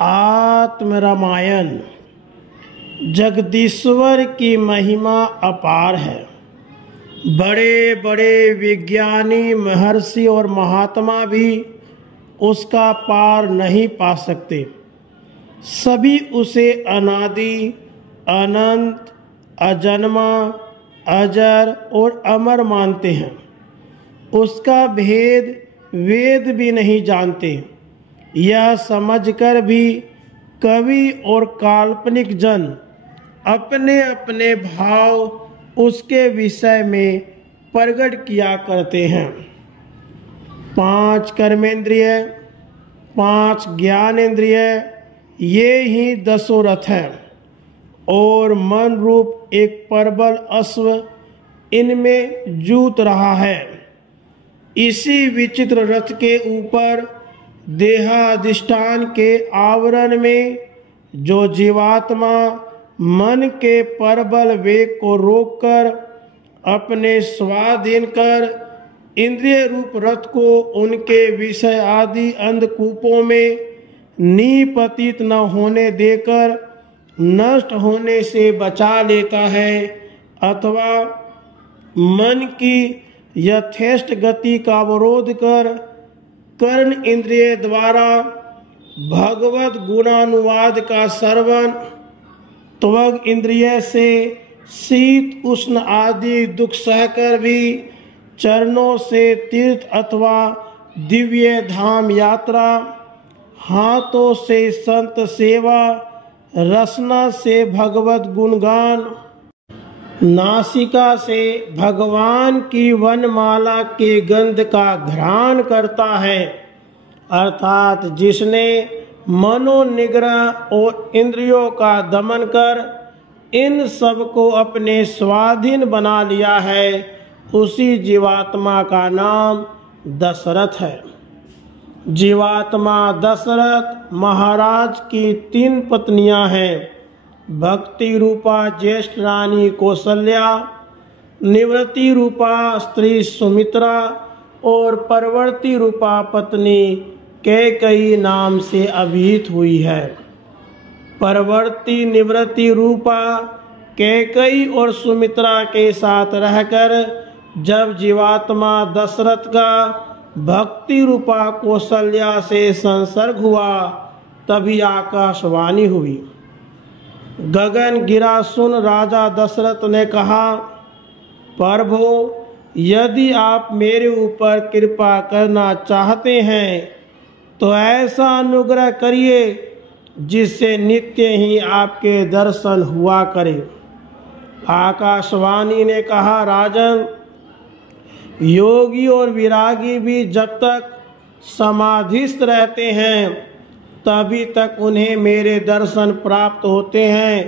आत्म रामायण। जगदीश्वर की महिमा अपार है। बड़े बड़े विज्ञानी, महर्षि और महात्मा भी उसका पार नहीं पा सकते। सभी उसे अनादि, अनंत, अजन्मा, अजर और अमर मानते हैं। उसका भेद वेद भी नहीं जानते। यह समझकर भी कवि और काल्पनिक जन अपने अपने भाव उसके विषय में प्रकट किया करते हैं। 5 कर्मेंद्रिय, 5 ज्ञानेंद्रिय, ये ही 10 रथ हैं और मन रूप एक प्रबल अश्व इनमें जूत रहा है। इसी विचित्र रथ के ऊपर देहाधिष्ठान के आवरण में जो जीवात्मा मन के प्रबल वेग को रोककर अपने स्वाधीन कर इंद्रिय रूप रथ को उनके विषय आदि अंधकूपों में निपतित न होने देकर नष्ट होने से बचा लेता है, अथवा मन की यथेष्ट गति का अवरोध कर कर्ण इंद्रिय द्वारा भगवत गुणानुवाद का श्रवण, त्वग इंद्रिय से शीत उष्ण आदि दुख सहकर भी चरणों से तीर्थ अथवा दिव्य धाम यात्रा, हाथों से संत सेवा, रसना से भगवत गुणगान, नासिका से भगवान की वनमाला के गंध का घ्राण करता है। अर्थात जिसने मनोनिग्रह और इंद्रियों का दमन कर इन सब को अपने स्वाधीन बना लिया है, उसी जीवात्मा का नाम दशरथ है। जीवात्मा दशरथ महाराज की 3 पत्नियां हैं। भक्ति रूपा ज्येष्ठ रानी कौसल्या, निवृत्ति रूपा स्त्री सुमित्रा और परवर्ती रूपा पत्नी कैकेयी नाम से अभिहित हुई है। परवर्ती निवृत्ति रूपा कैकेयी और सुमित्रा के साथ रहकर जब जीवात्मा दशरथ का भक्ति रूपा कौसल्या से संसर्ग हुआ, तभी आकाशवाणी हुई। गगन गिरा सुन राजा दशरथ ने कहा, प्रभु, यदि आप मेरे ऊपर कृपा करना चाहते हैं तो ऐसा अनुग्रह करिए जिससे नित्य ही आपके दर्शन हुआ करे। आकाशवाणी ने कहा, राजन, योगी और विरागी भी जब तक समाधिस्थ रहते हैं तभी तक उन्हें मेरे दर्शन प्राप्त होते हैं,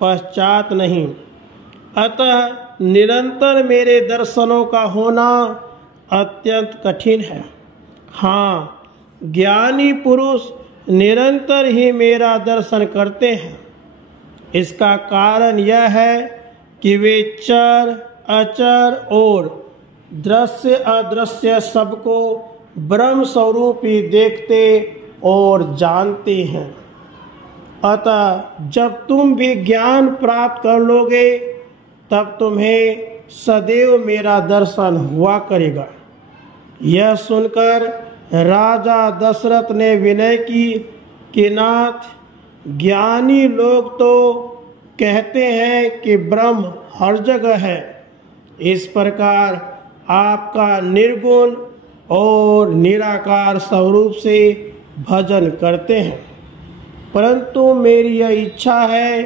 पश्चात नहीं। अतः निरंतर मेरे दर्शनों का होना अत्यंत कठिन है। हाँ, ज्ञानी पुरुष निरंतर ही मेरा दर्शन करते हैं। इसका कारण यह है कि वे चर अचर और दृश्य अदृश्य सबको ब्रह्म स्वरूप ही देखते और जानते हैं। अतः जब तुम भी ज्ञान प्राप्त कर लोगे तब तुम्हें सदैव मेरा दर्शन हुआ करेगा। यह सुनकर राजा दशरथ ने विनय की कि नाथ, ज्ञानी लोग तो कहते हैं कि ब्रह्म हर जगह है। इस प्रकार आपका निर्गुण और निराकार स्वरूप से भजन करते हैं, परंतु मेरी यह इच्छा है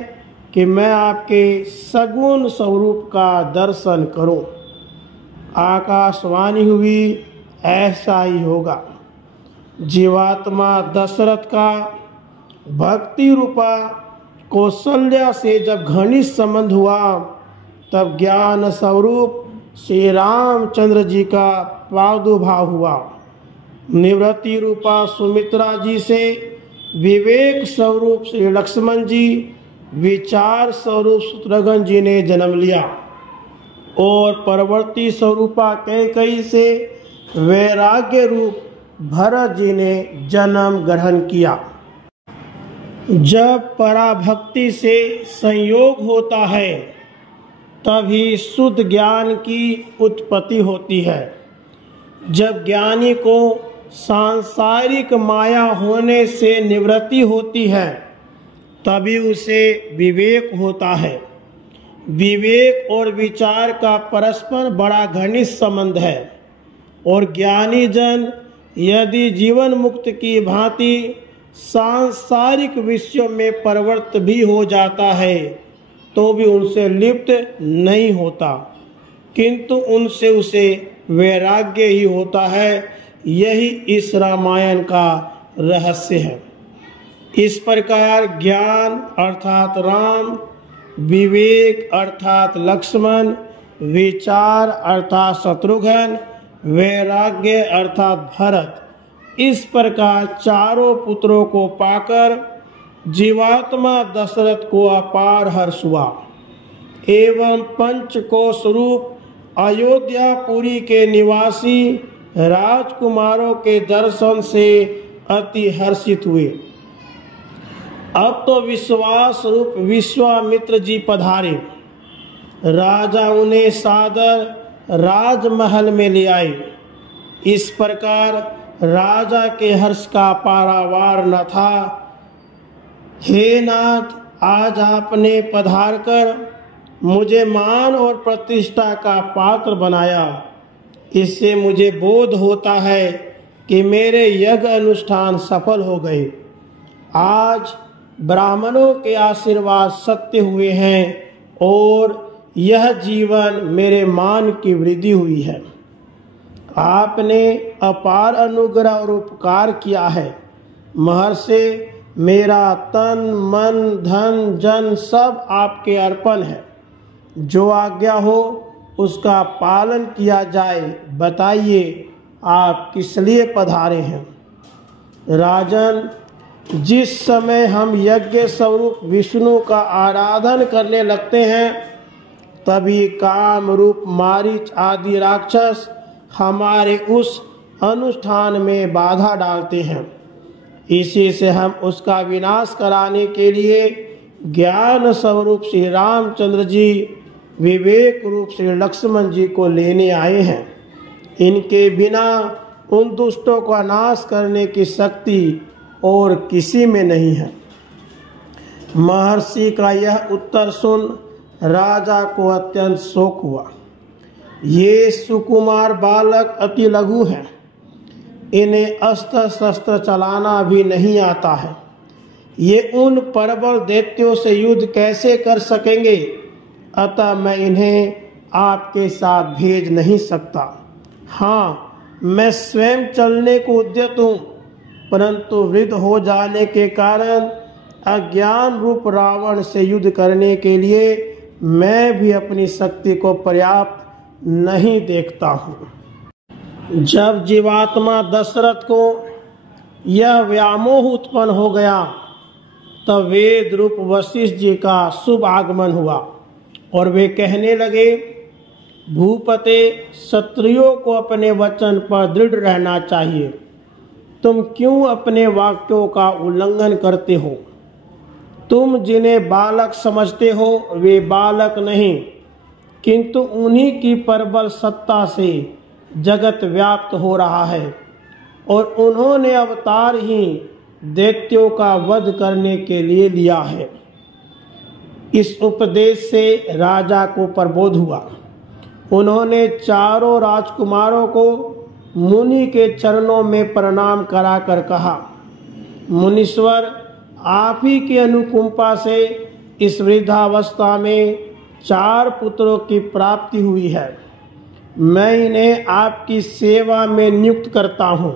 कि मैं आपके सगुण स्वरूप का दर्शन करूं। आकाशवाणी हुई, ऐसा ही होगा। जीवात्मा दशरथ का भक्ति रूपा कौसल्या से जब घनिष्ठ संबंध हुआ, तब ज्ञान स्वरूप श्री रामचंद्र जी का प्रादुर्भाव हुआ। निवृत्ति रूपा सुमित्रा जी से विवेक स्वरूप श्री लक्ष्मण जी, विचार स्वरूप शत्रुघ्न जी ने जन्म लिया और परवर्ती स्वरूपा कैकेयी से वैराग्य रूप भरत जी ने जन्म ग्रहण किया। जब पराभक्ति से संयोग होता है तभी शुद्ध ज्ञान की उत्पत्ति होती है। जब ज्ञानी को सांसारिक माया होने से निवृत्ति होती है तभी उसे विवेक होता है। विवेक और विचार का परस्पर बड़ा घनिष्ठ संबंध है और ज्ञानी जन यदि जीवन मुक्त की भांति सांसारिक विषयों में प्रवृत्त भी हो जाता है तो भी उनसे लिप्त नहीं होता, किंतु उनसे उसे वैराग्य ही होता है। यही इस रामायण का रहस्य है। इस प्रकार ज्ञान अर्थात राम, विवेक अर्थात लक्ष्मण, विचार अर्थात शत्रुघ्न, वैराग्य अर्थात भरत, इस प्रकार चारों पुत्रों को पाकर जीवात्मा दशरथ को अपार हर्ष हुआ एवं पंचकोश रूप अयोध्यापुरी के निवासी राजकुमारों के दर्शन से अति हर्षित हुए। अब तो विश्वास रूप विश्वामित्र जी पधारे। राजा उन्हें सादर राजमहल में ले आए। इस प्रकार राजा के हर्ष का पारावार न था। हे नाथ, आज आपने पधार कर मुझे मान और प्रतिष्ठा का पात्र बनाया। इससे मुझे बोध होता है कि मेरे यज्ञ अनुष्ठान सफल हो गए। आज ब्राह्मणों के आशीर्वाद सत्य हुए हैं और यह जीवन मेरे मान की वृद्धि हुई है। आपने अपार अनुग्रह और उपकार किया है। महर्षि, मेरा तन मन धन जन सब आपके अर्पण है। जो आज्ञा हो उसका पालन किया जाए। बताइए आप किस लिए पधारे हैं? राजन, जिस समय हम यज्ञ स्वरूप विष्णु का आराधन करने लगते हैं तभी काम रूप मारीच आदि राक्षस हमारे उस अनुष्ठान में बाधा डालते हैं। इसी से हम उसका विनाश कराने के लिए ज्ञान स्वरूप श्री रामचंद्र जी, विवेक रूप श्री लक्ष्मण जी को लेने आए हैं। इनके बिना उन दुष्टों का नाश करने की शक्ति और किसी में नहीं है। महर्षि का यह उत्तर सुन राजा को अत्यंत शोक हुआ। ये सुकुमार बालक अति लघु हैं। इन्हें अस्त्र शस्त्र चलाना भी नहीं आता है। ये उन प्रबल दैत्यों से युद्ध कैसे कर सकेंगे? अतः मैं इन्हें आपके साथ भेज नहीं सकता। हाँ, मैं स्वयं चलने को उद्यत हूँ, परंतु वृद्ध हो जाने के कारण अज्ञान रूप रावण से युद्ध करने के लिए मैं भी अपनी शक्ति को पर्याप्त नहीं देखता हूँ। जब जीवात्मा दशरथ को यह व्यामोह उत्पन्न हो गया तब वेद रूप वशिष्ठ जी का शुभ आगमन हुआ और वे कहने लगे, भूपते, क्षत्रियों को अपने वचन पर दृढ़ रहना चाहिए। तुम क्यों अपने वाक्यों का उल्लंघन करते हो? तुम जिन्हें बालक समझते हो वे बालक नहीं, किंतु उन्हीं की प्रबल सत्ता से जगत व्याप्त हो रहा है और उन्होंने अवतार ही दैत्यों का वध करने के लिए लिया है। इस उपदेश से राजा को प्रबोध हुआ। उन्होंने चारों राजकुमारों को मुनि के चरणों में प्रणाम कराकर कहा, मुनीश्वर, आप ही की अनुकंपा से इस वृद्धावस्था में 4 पुत्रों की प्राप्ति हुई है। मैं इन्हें आपकी सेवा में नियुक्त करता हूँ।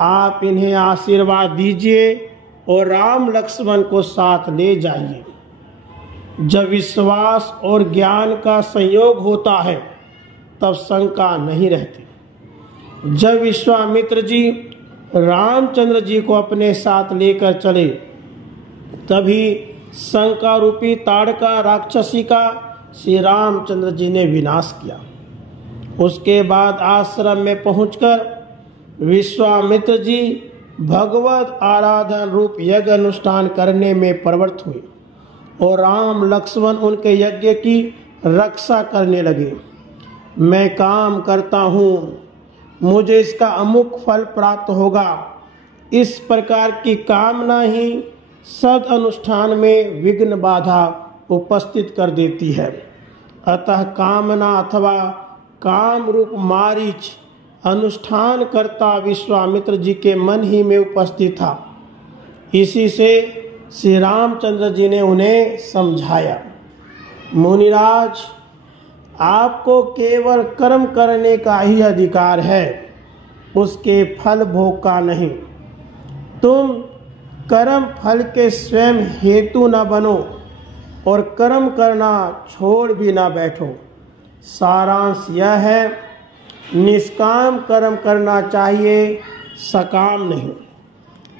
आप इन्हें आशीर्वाद दीजिए और राम लक्ष्मण को साथ ले जाइए। जब विश्वास और ज्ञान का संयोग होता है तब शंका नहीं रहती। जब विश्वामित्र जी रामचंद्र जी को अपने साथ लेकर चले तभी शंका रूपी ताड़का राक्षसी का श्री रामचंद्र जी ने विनाश किया। उसके बाद आश्रम में पहुंचकर विश्वामित्र जी भगवत आराधन रूप यज्ञ अनुष्ठान करने में प्रवृत्त हुए और राम लक्ष्मण उनके यज्ञ की रक्षा करने लगे। मैं काम करता हूँ, मुझे इसका अमुक फल प्राप्त होगा, इस प्रकार की कामना ही सद अनुष्ठान में विघ्न बाधा उपस्थित कर देती है। अतः कामना अथवा काम रूप मारीच अनुष्ठान करता विश्वामित्र जी के मन ही में उपस्थित था। इसी से श्री रामचंद्र जी ने उन्हें समझाया, मुनिराज, आपको केवल कर्म करने का ही अधिकार है, उसके फल भोग का नहीं। तुम कर्म फल के स्वयं हेतु न बनो और कर्म करना छोड़ भी ना बैठो। सारांश यह है, निष्काम कर्म करना चाहिए, सकाम नहीं,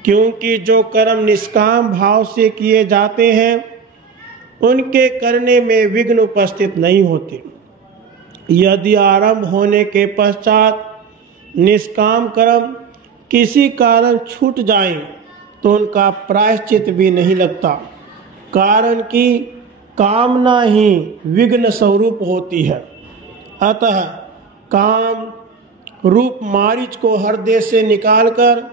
क्योंकि जो कर्म निष्काम भाव से किए जाते हैं उनके करने में विघ्न उपस्थित नहीं होते। यदि आरंभ होने के पश्चात निष्काम कर्म किसी कारण छूट जाए तो उनका प्रायश्चित भी नहीं लगता, कारण कि कामना ही विघ्न स्वरूप होती है। अतः काम रूप मारीच को हृदय से निकालकर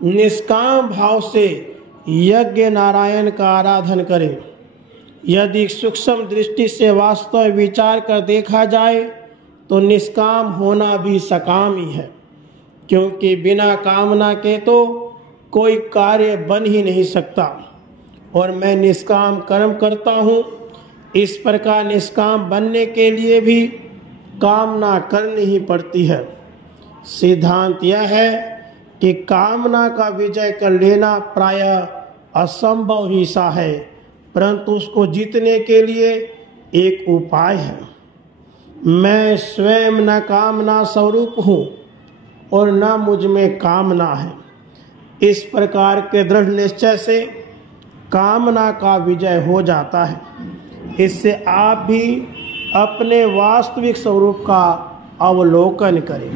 निष्काम भाव से यज्ञ नारायण का आराधन करें। यदि सूक्ष्म दृष्टि से वास्तव विचार कर देखा जाए तो निष्काम होना भी सकाम ही है, क्योंकि बिना कामना के तो कोई कार्य बन ही नहीं सकता। और मैं निष्काम कर्म करता हूँ, इस प्रकार निष्काम बनने के लिए भी कामना करनी ही पड़ती है। सिद्धांत यह है कि कामना का विजय कर लेना प्रायः असंभव ही सा है, परंतु उसको जीतने के लिए एक उपाय है। मैं स्वयं न कामना स्वरूप हूँ और न मुझ में कामना है। इस प्रकार के दृढ़ निश्चय से कामना का विजय हो जाता है। इससे आप भी अपने वास्तविक स्वरूप का अवलोकन करें।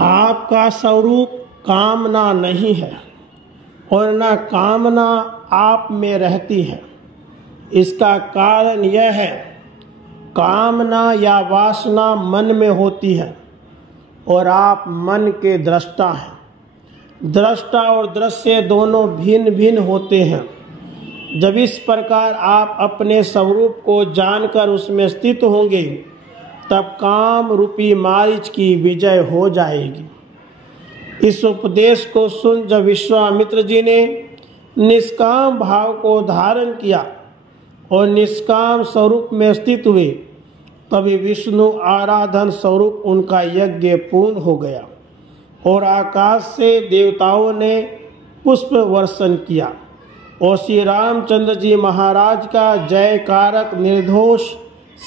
आपका स्वरूप कामना नहीं है और न कामना आप में रहती है। इसका कारण यह है, कामना या वासना मन में होती है और आप मन के दृष्टा हैं। दृष्टा और दृश्य दोनों भिन्न भिन्न होते हैं। जब इस प्रकार आप अपने स्वरूप को जानकर उसमें स्थित होंगे, तब काम रूपी मारीच की विजय हो जाएगी। इस उपदेश को सुन जब विश्वामित्र जी ने निष्काम भाव को धारण किया और निष्काम स्वरूप में स्थित हुए, तभी विष्णु आराधन स्वरूप उनका यज्ञ पूर्ण हो गया और आकाश से देवताओं ने पुष्प वर्षण किया और श्री रामचंद्र जी महाराज का जयकारक निर्घोष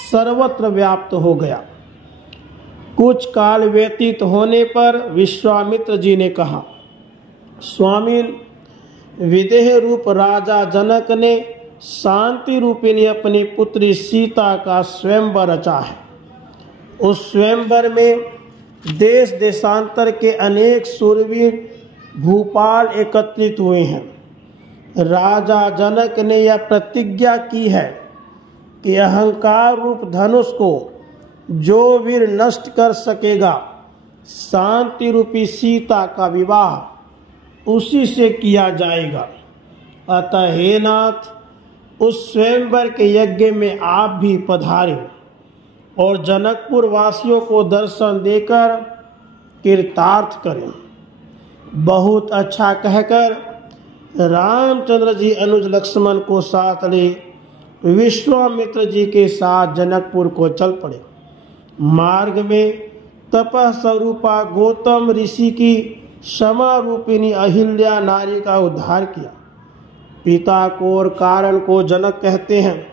सर्वत्र व्याप्त हो गया। कुछ काल व्यतीत होने पर विश्वामित्र जी ने कहा, स्वामिन, विदेह रूप राजा जनक ने शांति रूपिणी अपनी पुत्री सीता का स्वयंवर रचा है। उस स्वयंवर में देश देशांतर के अनेक शूरवीर भूपाल एकत्रित हुए हैं। राजा जनक ने यह प्रतिज्ञा की है कि अहंकार रूप धनुष को जो वीर नष्ट कर सकेगा, शांति रूपी सीता का विवाह उसी से किया जाएगा। अतः हे नाथ, उस स्वयंवर के यज्ञ में आप भी पधारें और जनकपुर वासियों को दर्शन देकर कृतार्थ करें। बहुत अच्छा कहकर रामचंद्र जी अनुज लक्ष्मण को साथ ले विश्वामित्र जी के साथ जनकपुर को चल पड़े। मार्ग में तपः स्वरूपा गौतम ऋषि की क्षमा रूपिणी अहिल्या नारी का उद्धार किया। पिता को और कारण को जनक कहते हैं।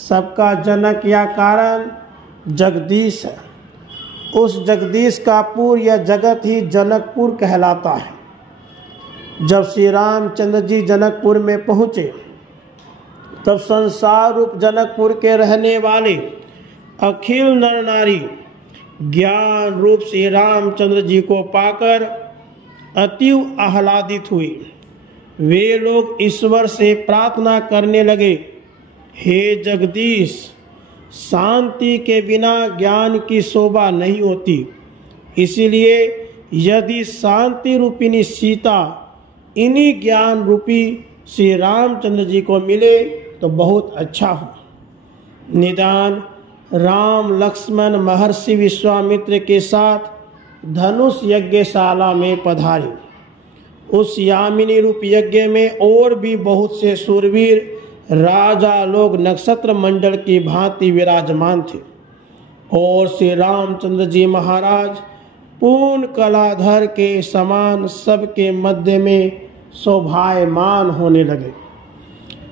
सबका जनक या कारण जगदीश है। उस जगदीश का पुर या जगत ही जनकपुर कहलाता है। जब श्री रामचंद्र जी जनकपुर में पहुँचे, तब संसार रूप जनकपुर के रहने वाले अखिल नर नारी ज्ञान रूप श्री रामचंद्र जी को पाकर अतीव आह्लादित हुए। वे लोग ईश्वर से प्रार्थना करने लगे, हे जगदीश, शांति के बिना ज्ञान की शोभा नहीं होती, इसलिए यदि शांति रूपिणी सीता इन्हीं ज्ञान रूपी श्री रामचंद्र जी को मिले तो बहुत अच्छा हो। निदान राम लक्ष्मण महर्षि विश्वामित्र के साथ धनुष यज्ञशाला में पधारे। उस यामिनी रूप यज्ञ में और भी बहुत से शूरवीर राजा लोग नक्षत्र मंडल की भांति विराजमान थे और श्री रामचंद्र जी महाराज पूर्ण कलाधर के समान सबके मध्य में शोभायमान होने लगे।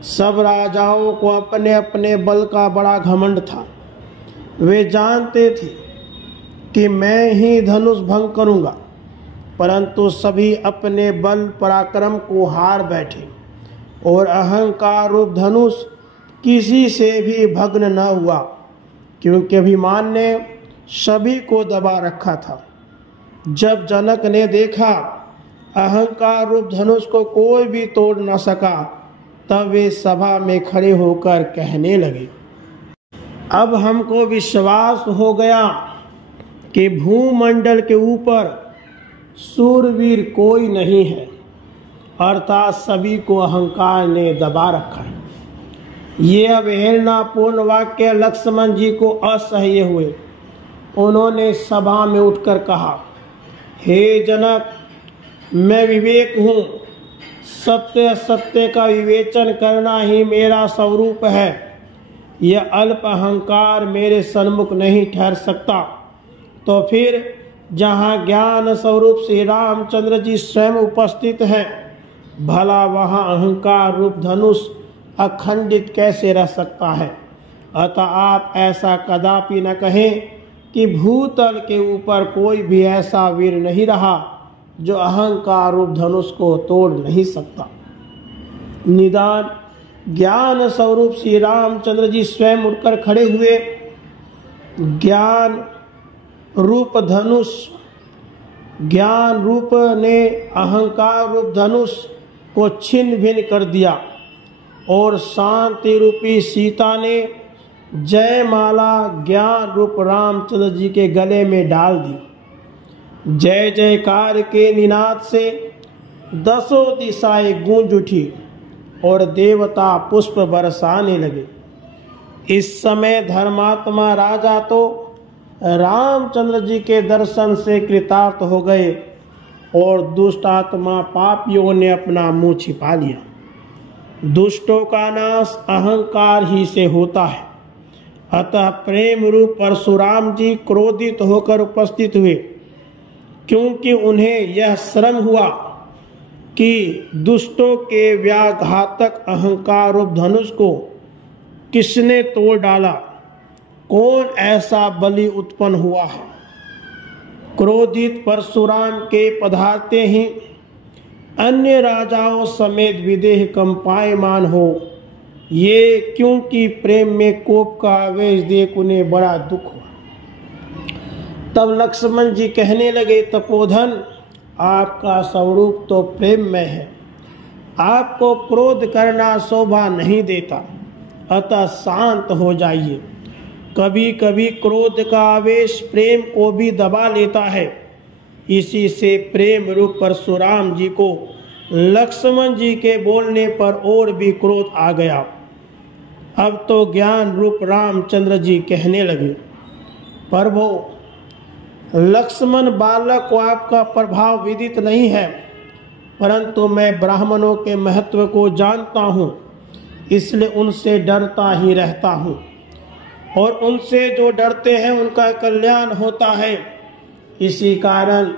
सब राजाओं को अपने अपने बल का बड़ा घमंड था। वे जानते थे कि मैं ही धनुष भंग करूंगा, परंतु सभी अपने बल पराक्रम को हार बैठे और अहंकार रूप धनुष किसी से भी भग्न न हुआ, क्योंकि अभिमान ने सभी को दबा रखा था। जब जनक ने देखा अहंकार रूप धनुष को कोई भी तोड़ न सका, तब वे सभा में खड़े होकर कहने लगे, अब हमको विश्वास हो गया कि भूमंडल के ऊपर शूरवीर कोई नहीं है, अर्थात सभी को अहंकार ने दबा रखा है। ये अवहेलनापूर्ण वाक्य लक्ष्मण जी को असह्य हुए। उन्होंने सभा में उठकर कहा, हे जनक, मैं विवेक हूँ, सत्य असत्य का विवेचन करना ही मेरा स्वरूप है। यह अल्प अहंकार मेरे सन्मुख नहीं ठहर सकता। तो फिर जहाँ ज्ञान स्वरूप श्री रामचंद्र जी स्वयं उपस्थित हैं, भला वहाँ अहंकार रूप धनुष अखंडित कैसे रह सकता है। अतः आप ऐसा कदापि न कहें कि भूतल के ऊपर कोई भी ऐसा वीर नहीं रहा जो अहंकार रूप धनुष को तोड़ नहीं सकता। निदान ज्ञान स्वरूप श्री रामचंद्र जी स्वयं उठकर खड़े हुए। ज्ञान रूप धनुष, ज्ञान रूप ने अहंकार रूप धनुष को छिन्न भिन्न कर दिया और शांति रूपी सीता ने जयमाला ज्ञान रूप रामचंद्र जी के गले में डाल दी। जय जयकार के निनाद से दसों दिशाएं गूंज उठी और देवता पुष्प बरसाने लगे। इस समय धर्मात्मा राजा तो रामचंद्र जी के दर्शन से कृतार्थ हो गए और दुष्ट आत्मा पापियों ने अपना मुंह छिपा लिया। दुष्टों का नाश अहंकार ही से होता है। अतः प्रेम रूप परशुराम जी क्रोधित होकर उपस्थित हुए, क्योंकि उन्हें यह श्रम हुआ कि दुष्टों के व्याघातक अहंकार रूप धनुष को किसने तोड़ डाला, कौन ऐसा बलि उत्पन्न हुआ है। क्रोधित परशुराम के पधारते ही अन्य राजाओं समेत विदेह कंपायमान हो। ये क्योंकि प्रेम में कोप का आवेश देख उन्हें बड़ा दुख हुआ। तब लक्ष्मण जी कहने लगे, तपोधन, आपका स्वरूप तो प्रेम में है, आपको क्रोध करना शोभा नहीं देता, अतः शांत हो जाइए। कभी कभी क्रोध का आवेश प्रेम को भी दबा लेता है। इसी से प्रेम रूप परशुराम जी को लक्ष्मण जी के बोलने पर और भी क्रोध आ गया। अब तो ज्ञान रूप रामचंद्र जी कहने लगे, प्रभु, लक्ष्मण बालक को आपका प्रभाव विदित नहीं है, परंतु मैं ब्राह्मणों के महत्व को जानता हूँ, इसलिए उनसे डरता ही रहता हूँ और उनसे जो डरते हैं उनका कल्याण होता है। इसी कारण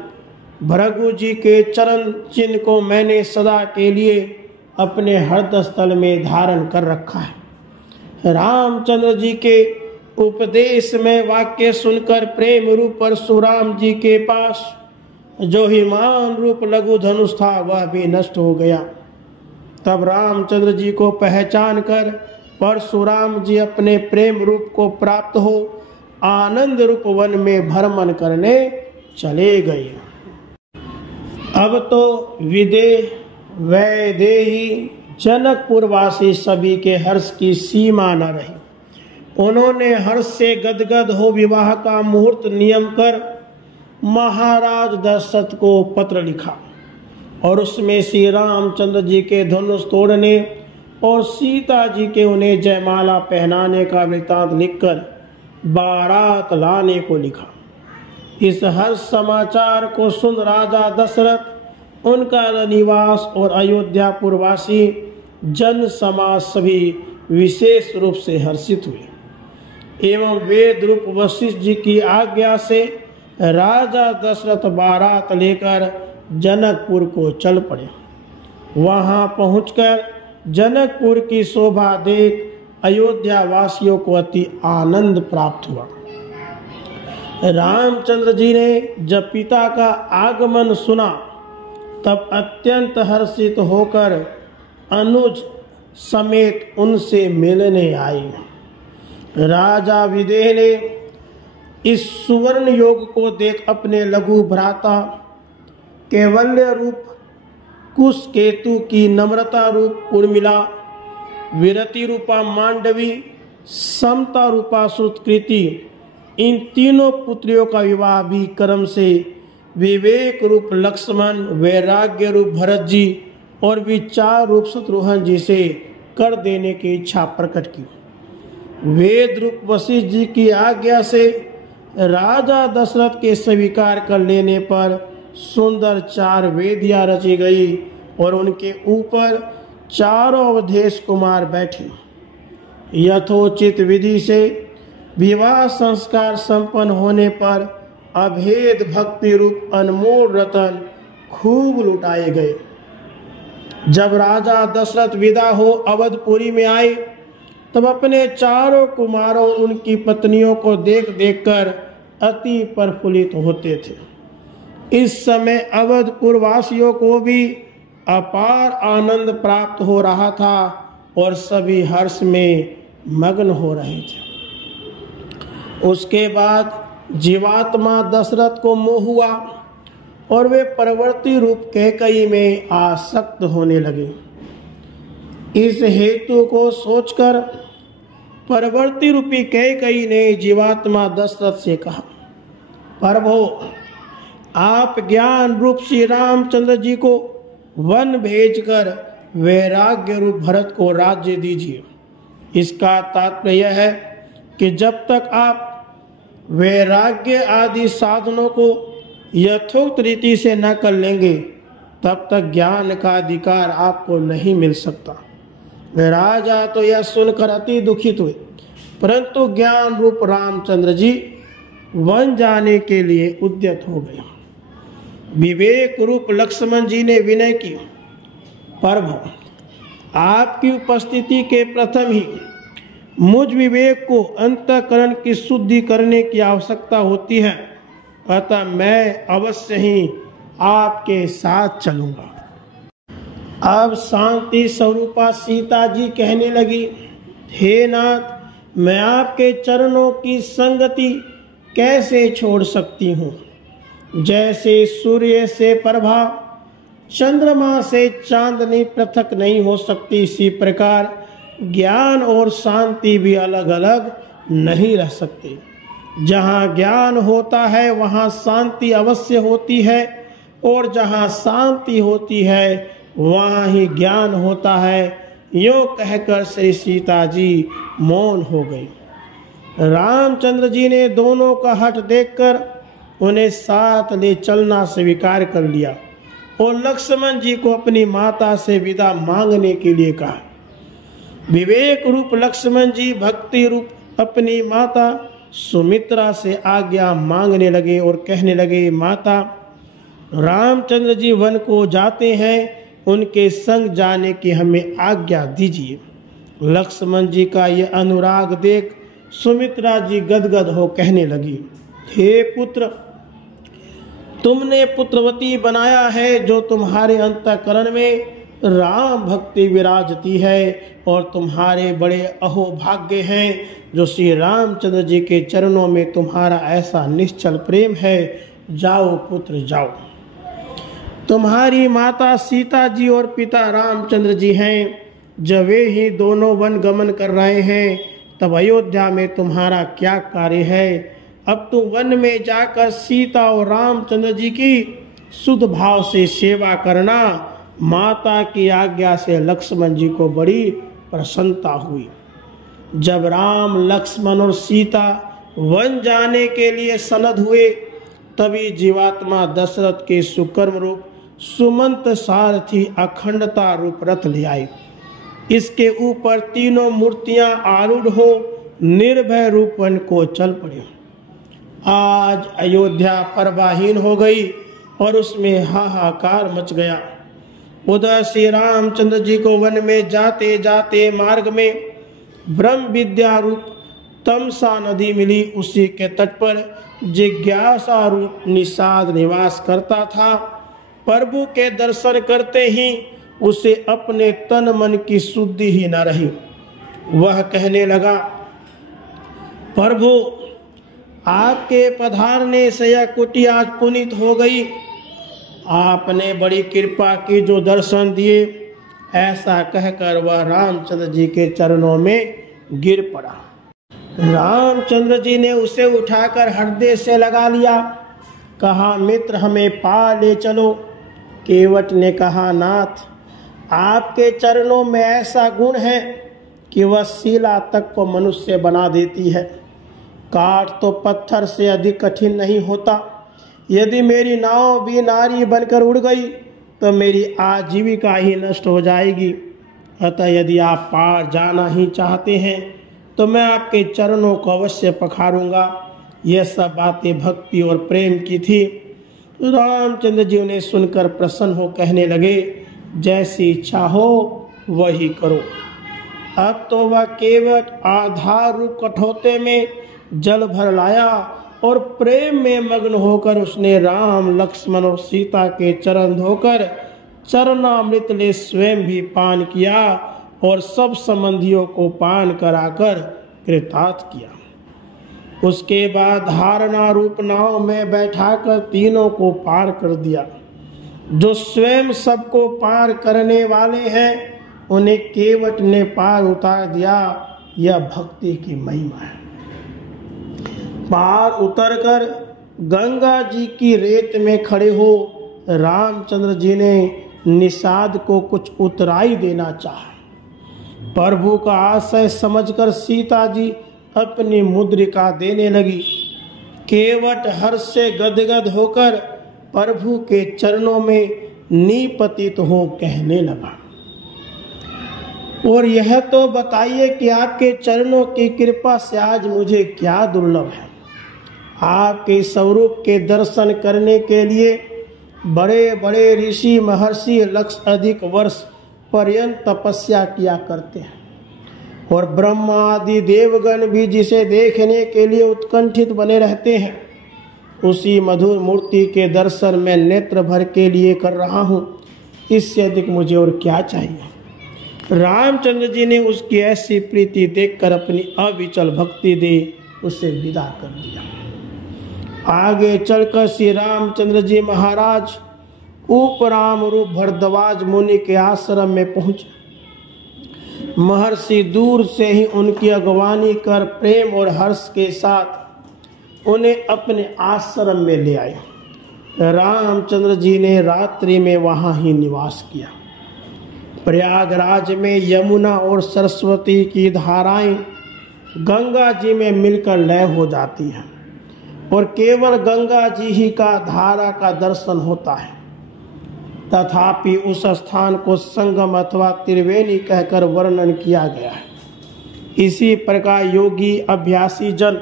भृगु जी के चरण चिन्ह को मैंने सदा के लिए अपने हृदय स्थल में धारण कर रखा है। रामचंद्र जी के उपदेश में वाक्य सुनकर प्रेम रूप परशुराम जी के पास जो हिमान रूप लघु धनुष था वह भी नष्ट हो गया। तब रामचंद्र जी को पहचान कर परशुराम जी अपने प्रेम रूप को प्राप्त हो आनंद रूप वन में भ्रमण करने चले गए। अब तो विदेह वैदेही जनकपुरवासी सभी के हर्ष की सीमा न रही। उन्होंने हर्ष से गदगद हो विवाह का मुहूर्त नियम कर महाराज दशरथ को पत्र लिखा और उसमें श्री रामचंद्र जी के धनुष तोड़ने और सीता जी के उन्हें जयमाला पहनाने का वृत्तांत लिखकर बारात लाने को लिखा। इस हर्ष समाचार को सुन राजा दशरथ, उनका निवास और अयोध्यापुरवासी जन समाज सभी विशेष रूप से हर्षित हुए एवं वेद रूप वशिष्ठ जी की आज्ञा से राजा दशरथ बारात लेकर जनकपुर को चल पड़े। वहां पहुंचकर जनकपुर की शोभा देख अयोध्या वासियों को अति आनंद प्राप्त हुआ। रामचंद्र जी ने जब पिता का आगमन सुना तब अत्यंत हर्षित होकर अनुज समेत उनसे मिलने आए। राजा विदेह ने इस सुवर्ण योग को देख अपने लघु भ्राता कैवल्य रूप कुश केतु की नम्रता रूप उर्मिला, विरति रूपा मांडवी, समता रूपा सुकृति, इन तीनों पुत्रियों का विवाह भी क्रम से विवेक रूप लक्ष्मण, वैराग्य रूप भरत जी और विचार रूप शत्रुघ्न जी से कर देने की इच्छा प्रकट की। वेद रूप वशिष्ठ जी की आज्ञा से राजा दशरथ के स्वीकार कर लेने पर सुंदर 4 वेदियां रची गई और उनके ऊपर चारों अवधेश कुमार बैठे। यथोचित विधि से विवाह संस्कार संपन्न होने पर अभेद भक्ति रूप अनमोल रतन खूब लुटाए गए। जब राजा दशरथ विदा हो अवधपुरी में आए तब अपने चारों कुमारों उनकी पत्नियों को देख देखकर अति प्रफुल्लित होते थे। इस समय अवधपुर वासियों को भी अपार आनंद प्राप्त हो रहा था और सभी हर्ष में मग्न हो रहे थे। उसके बाद जीवात्मा दशरथ को मोह हुआ और वे परवर्ती रूप कैकेयी में आसक्त होने लगे। इस हेतु को सोचकर परवर्ती रूपी कैकेयी ने जीवात्मा दशरथ से कहा, प्रभो, आप ज्ञान रूप श्री रामचंद्र जी को वन भेजकर वैराग्य रूप भरत को राज्य दीजिए। इसका तात्पर्य यह है कि जब तक आप वैराग्य आदि साधनों को यथोक्त रीति से न कर लेंगे तब तक ज्ञान का अधिकार आपको नहीं मिल सकता। वे राजा तो यह सुनकर अति दुखित हुए, परंतु ज्ञान रूप रामचंद्र जी वन जाने के लिए उद्यत हो गए। विवेक रूप लक्ष्मण जी ने विनय की, प्रभु, आपकी उपस्थिति के प्रथम ही मुझ विवेक को अंतःकरण की शुद्धि करने की आवश्यकता होती है, अतः मैं अवश्य ही आपके साथ चलूंगा। अब शांति स्वरूपा सीता जी कहने लगी, हे नाथ, मैं आपके चरणों की संगति कैसे छोड़ सकती हूँ। जैसे सूर्य से प्रभा, चंद्रमा से चांदनी पृथक नहीं हो सकती, इसी प्रकार ज्ञान और शांति भी अलग अलग नहीं रह सकते। जहाँ ज्ञान होता है वहाँ शांति अवश्य होती है और जहाँ शांति होती है वहाँ ही ज्ञान होता है। यूँ कहकर श्री सीता जी मौन हो गई। रामचंद्र जी ने दोनों का हठ देखकर उन्हें साथ ले चलना स्वीकार कर लिया और लक्ष्मण जी को अपनी माता से विदा मांगने के लिए कहा। विवेक रूप लक्ष्मण जी भक्ति रूप अपनी माता सुमित्रा से आज्ञा मांगने लगे और कहने लगे, माता, रामचंद्र जी वन को जाते हैं, उनके संग जाने की हमें आज्ञा दीजिए। लक्ष्मण जी का ये अनुराग देख सुमित्रा जी गदगद हो कहने लगी, हे पुत्र, तुमने पुत्रवती बनाया है जो तुम्हारे अंतःकरण में राम भक्ति विराजती है और तुम्हारे बड़े अहोभाग्य हैं जो श्री रामचंद्र जी के चरणों में तुम्हारा ऐसा निश्चल प्रेम है। जाओ पुत्र जाओ। तुम्हारी माता सीता जी और पिता रामचंद्र जी हैं। जब वे ही दोनों वन गमन कर रहे हैं तब अयोध्या में तुम्हारा क्या कार्य है। अब तुम वन में जाकर सीता और रामचंद्र जी की शुद्ध भाव से सेवा करना। माता की आज्ञा से लक्ष्मण जी को बड़ी प्रसन्नता हुई। जब राम लक्ष्मण और सीता वन जाने के लिए सनद हुए तभी जीवात्मा दशरथ के सुकर्म रूप सुमंत सारथी अखंडता रूप रथ ले आए। इसके ऊपर तीनों मूर्तियां आरूढ़ हो निर्भय रूप वन को चल पड़े। आज अयोध्या परवाहीन हो गई और उसमें हाहाकार मच गया। उधर श्री रामचंद्र जी को वन में जाते जाते मार्ग में ब्रह्म विद्या रूप तमसा नदी मिली। उसी के तट पर जिज्ञासा रूप निषाद निवास करता था। प्रभु के दर्शन करते ही उसे अपने तन मन की शुद्धि ही न रही। वह कहने लगा, प्रभु आपके पधारने से यह कुटी आज पुनीत हो गई। आपने बड़ी कृपा की जो दर्शन दिए। ऐसा कहकर वह रामचंद्र जी के चरणों में गिर पड़ा। रामचंद्र जी ने उसे उठाकर हृदय से लगा लिया। कहा, मित्र हमें पा ले चलो। केवट ने कहा, नाथ आपके चरणों में ऐसा गुण है कि वह शिला तक को मनुष्य बना देती है। काठ तो पत्थर से अधिक कठिन नहीं होता। यदि मेरी नाव भी नारी बनकर उड़ गई तो मेरी आजीविका ही नष्ट हो जाएगी। अतः यदि आप पार जाना ही चाहते हैं तो मैं आपके चरणों को अवश्य पखारूंगा। यह सब बातें भक्ति और प्रेम की थी। रामचंद्र जी उन्हें सुनकर प्रसन्न हो कहने लगे, जैसी इच्छा हो वही करो। अब तो वह केवल आधार रूप कठौते में जल भर लाया और प्रेम में मग्न होकर उसने राम लक्ष्मण और सीता के चरण धोकर चरणामृत ले स्वयं भी पान किया और सब संबंधियों को पान कराकर कृतार्थ किया। उसके बाद धारणा रूप नाव में बैठाकर तीनों को पार कर दिया। जो स्वयं सबको पार करने वाले हैं उन्हें केवट ने पार उतार दिया। यह भक्ति की महिमा है। पार उतरकर गंगा जी की रेत में खड़े हो रामचंद्र जी ने निषाद को कुछ उतराई देना चाहा। प्रभु का आशय समझकर सीता जी अपनी मुद्रिका देने लगी। केवट हर्ष से गदगद होकर प्रभु के चरणों में निपतित हो कहने लगा, और यह तो बताइए कि आपके चरणों की कृपा से आज मुझे क्या दुर्लभ है। आपके स्वरूप के दर्शन करने के लिए बड़े बड़े ऋषि महर्षि लक्ष अधिक वर्ष पर्यंत तपस्या किया करते हैं और ब्रह्मा आदि देवगण भी जिसे देखने के लिए उत्कंठित बने रहते हैं। उसी मधुर मूर्ति के दर्शन मैं नेत्र भर के लिए कर रहा हूँ। इससे अधिक मुझे और क्या चाहिए। रामचंद्र जी ने उसकी ऐसी प्रीति देखकर अपनी अविचल भक्ति दे उसे विदा कर दिया। आगे चलकर श्री रामचंद्र जी महाराज उपराम रूप भरद्वाज मुनि के आश्रम में पहुंचे। महर्षि दूर से ही उनकी अगवानी कर प्रेम और हर्ष के साथ उन्हें अपने आश्रम में ले आए। रामचंद्र जी ने रात्रि में वहां ही निवास किया। प्रयागराज में यमुना और सरस्वती की धाराएं गंगा जी में मिलकर लय हो जाती हैं और केवल गंगा जी ही का धारा का दर्शन होता है। तथापि उस स्थान को संगम अथवा त्रिवेणी कहकर वर्णन किया गया है। इसी प्रकार योगी अभ्यासी जन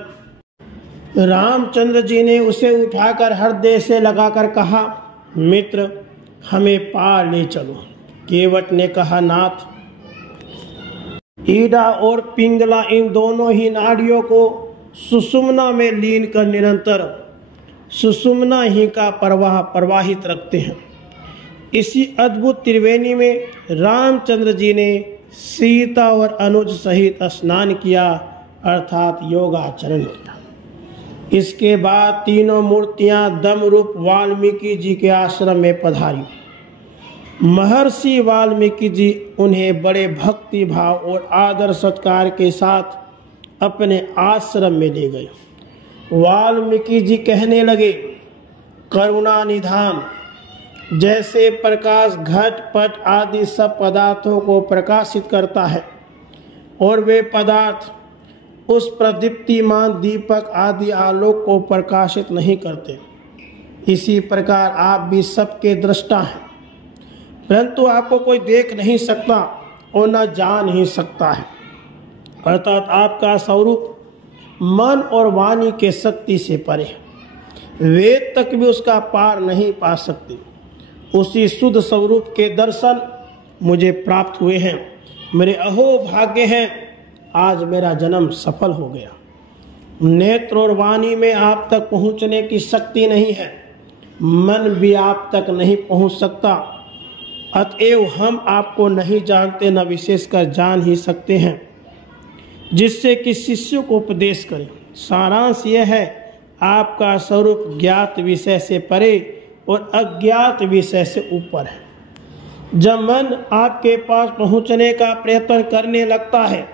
रामचंद्र जी ने उसे उठाकर हृदय से लगाकर कहा, मित्र हमें पार ले चलो। केवट ने कहा, नाथ ईडा और पिंगला इन दोनों ही नाड़ियों को सुषुम्ना में लीन कर निरंतर सुषुम्ना ही का प्रवाह प्रवाहित रखते हैं। इसी अद्भुत त्रिवेणी में रामचंद्र जी ने सीता और अनुज सहित स्नान किया अर्थात योगाचरण किया। इसके बाद तीनों मूर्तियां दम रूप वाल्मीकि जी के आश्रम में पधारी। महर्षि वाल्मीकि जी उन्हें बड़े भक्ति भाव और आदर सत्कार के साथ अपने आश्रम में ले गए। वाल्मीकि जी कहने लगे, करुणा निधान, जैसे प्रकाश घट पट आदि सब पदार्थों को प्रकाशित करता है और वे पदार्थ उस प्रदीप्तिमान दीपक आदि आलोक को प्रकाशित नहीं करते, इसी प्रकार आप भी सबके दृष्टा हैं, परंतु आपको कोई देख नहीं सकता और न जान ही सकता है। अर्थात आपका स्वरूप मन और वाणी के शक्ति से परे है, वेद तक भी उसका पार नहीं पा सकते। उसी शुद्ध स्वरूप के दर्शन मुझे प्राप्त हुए हैं। मेरे अहो भाग्य हैं, आज मेरा जन्म सफल हो गया। नेत्र और वाणी में आप तक पहुंचने की शक्ति नहीं है, मन भी आप तक नहीं पहुंच सकता, अतएव हम आपको नहीं जानते, न विशेषकर जान ही सकते हैं, जिससे कि शिष्यों को उपदेश करें। सारांश यह है, आपका स्वरूप ज्ञात विषय से परे और अज्ञात विषय से ऊपर है। जब मन आपके पास पहुंचने का प्रयत्न करने लगता है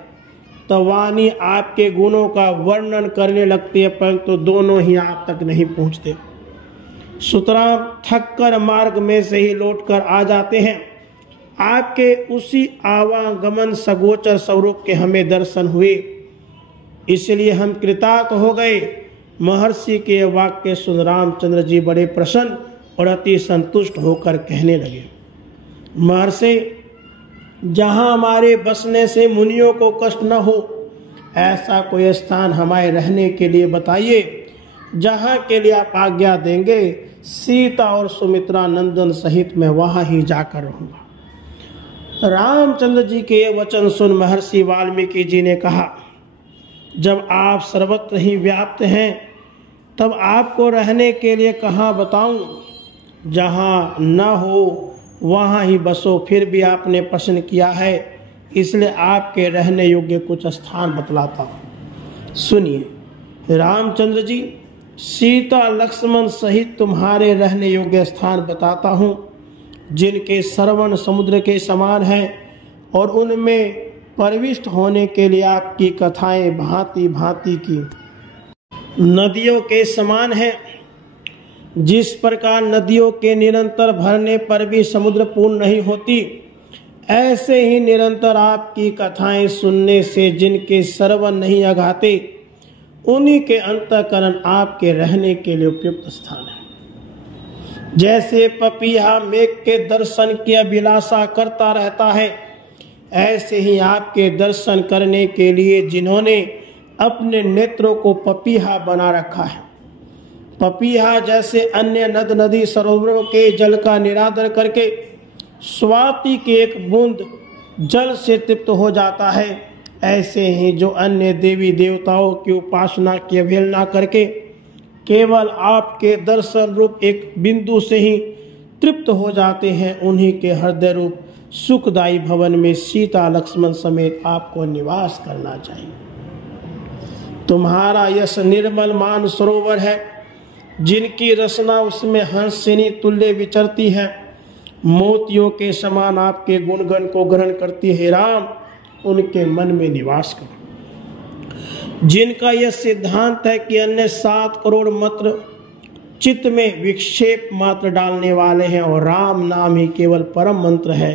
तो वाणी आपके गुणों का वर्णन करने लगती है, परंतु दोनों ही आप तक नहीं पहुंचते। सुतराम थककर मार्ग में से ही लौटकर आ जाते हैं। आपके उसी आवागमन सगोचर स्वरूप के हमें दर्शन हुए, इसलिए हम कृतार्थ हो गए। महर्षि के वाक्य सुन रामचंद्र जी बड़े प्रसन्न और अति संतुष्ट होकर कहने लगे, महर्षि, जहाँ हमारे बसने से मुनियों को कष्ट न हो, ऐसा कोई स्थान हमारे रहने के लिए बताइए, जहाँ के लिए आप आज्ञा देंगे। सीता और सुमित्रा नंदन सहित मैं वहाँ ही जाकर रहूँगा। रामचंद्र जी के ये वचन सुन महर्षि वाल्मीकि जी ने कहा, जब आप सर्वत्र ही व्याप्त हैं, तब आपको रहने के लिए कहाँ बताऊं? जहाँ न हो वहाँ ही बसो। फिर भी आपने प्रश्न किया है, इसलिए आपके रहने योग्य कुछ स्थान बतलाता हूँ। सुनिए रामचंद्र जी, सीता लक्ष्मण सहित तुम्हारे रहने योग्य स्थान बताता हूँ, जिनके श्रवण समुद्र के समान हैं और उनमें प्रविष्ट होने के लिए आपकी कथाएं भांति भांति की नदियों के समान हैं। जिस प्रकार नदियों के निरंतर भरने पर भी समुद्र पूर्ण नहीं होती, ऐसे ही निरंतर आपकी कथाएं सुनने से जिनके श्रवण नहीं अघाते, उन्हीं के अंतःकरण आपके रहने के लिए उपयुक्त स्थान है। जैसे पपीहा मेघ के दर्शन की अभिलाषा करता रहता है, ऐसे ही आपके दर्शन करने के लिए जिन्होंने अपने नेत्रों को पपीहा बना रखा है। पपीहा जैसे अन्य नद नदी सरोवरों के जल का निरादर करके स्वाति की एक बूंद जल से तृप्त हो जाता है, ऐसे ही जो अन्य देवी देवताओं की उपासना की अवहेलना करके केवल आपके दर्शन रूप एक बिंदु से ही तृप्त हो जाते हैं, उन्हीं के हृदय रूप सुखदायी भवन में सीता लक्ष्मण समेत आपको निवास करना चाहिए। तुम्हारा यश निर्मल मान सरोवर है, जिनकी रसना उसमें हंसिनी तुल्य विचरती है, मोतियों के समान आपके गुणगण को ग्रहण करती है। राम, उनके मन में निवास करो। जिनका यह सिद्धांत है कि अन्य 7 करोड़ मात्र चित्त में विक्षेप मात्र डालने वाले हैं और राम नाम ही केवल परम मंत्र है।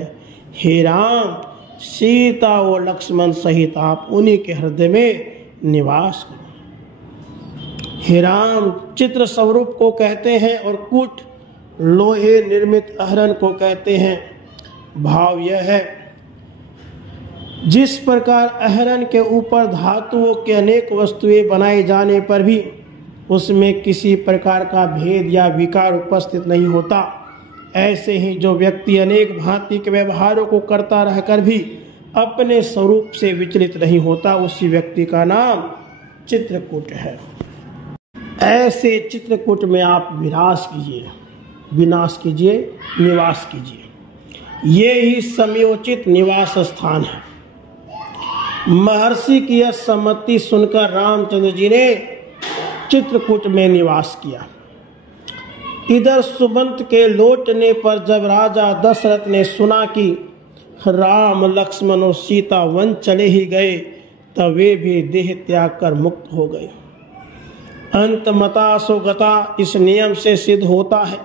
हे राम, सीता और लक्ष्मण सहित आप उन्हीं के हृदय में निवास करो। हे राम, चित्र स्वरूप को कहते हैं और कूट लोहे निर्मित अहरन को कहते हैं। भाव यह है, जिस प्रकार अहरन के ऊपर धातुओं के अनेक वस्तुएं बनाए जाने पर भी उसमें किसी प्रकार का भेद या विकार उपस्थित नहीं होता, ऐसे ही जो व्यक्ति अनेक भांति के व्यवहारों को करता रहकर भी अपने स्वरूप से विचलित नहीं होता, उसी व्यक्ति का नाम चित्रकूट है। ऐसे चित्रकूट में आप विराज कीजिए। विनाश कीजिए, निवास कीजिए। ये ही समयोचित निवास स्थान है। महर्षि की यह सम्मति सुनकर रामचंद्र जी ने चित्रकूट में निवास किया। इधर सुमंत के लौटने पर जब राजा दशरथ ने सुना कि राम लक्ष्मण और सीता वन चले ही गए, तब वे भी देह त्याग कर मुक्त हो गए। अंतमता सो गता इस नियम से सिद्ध होता है।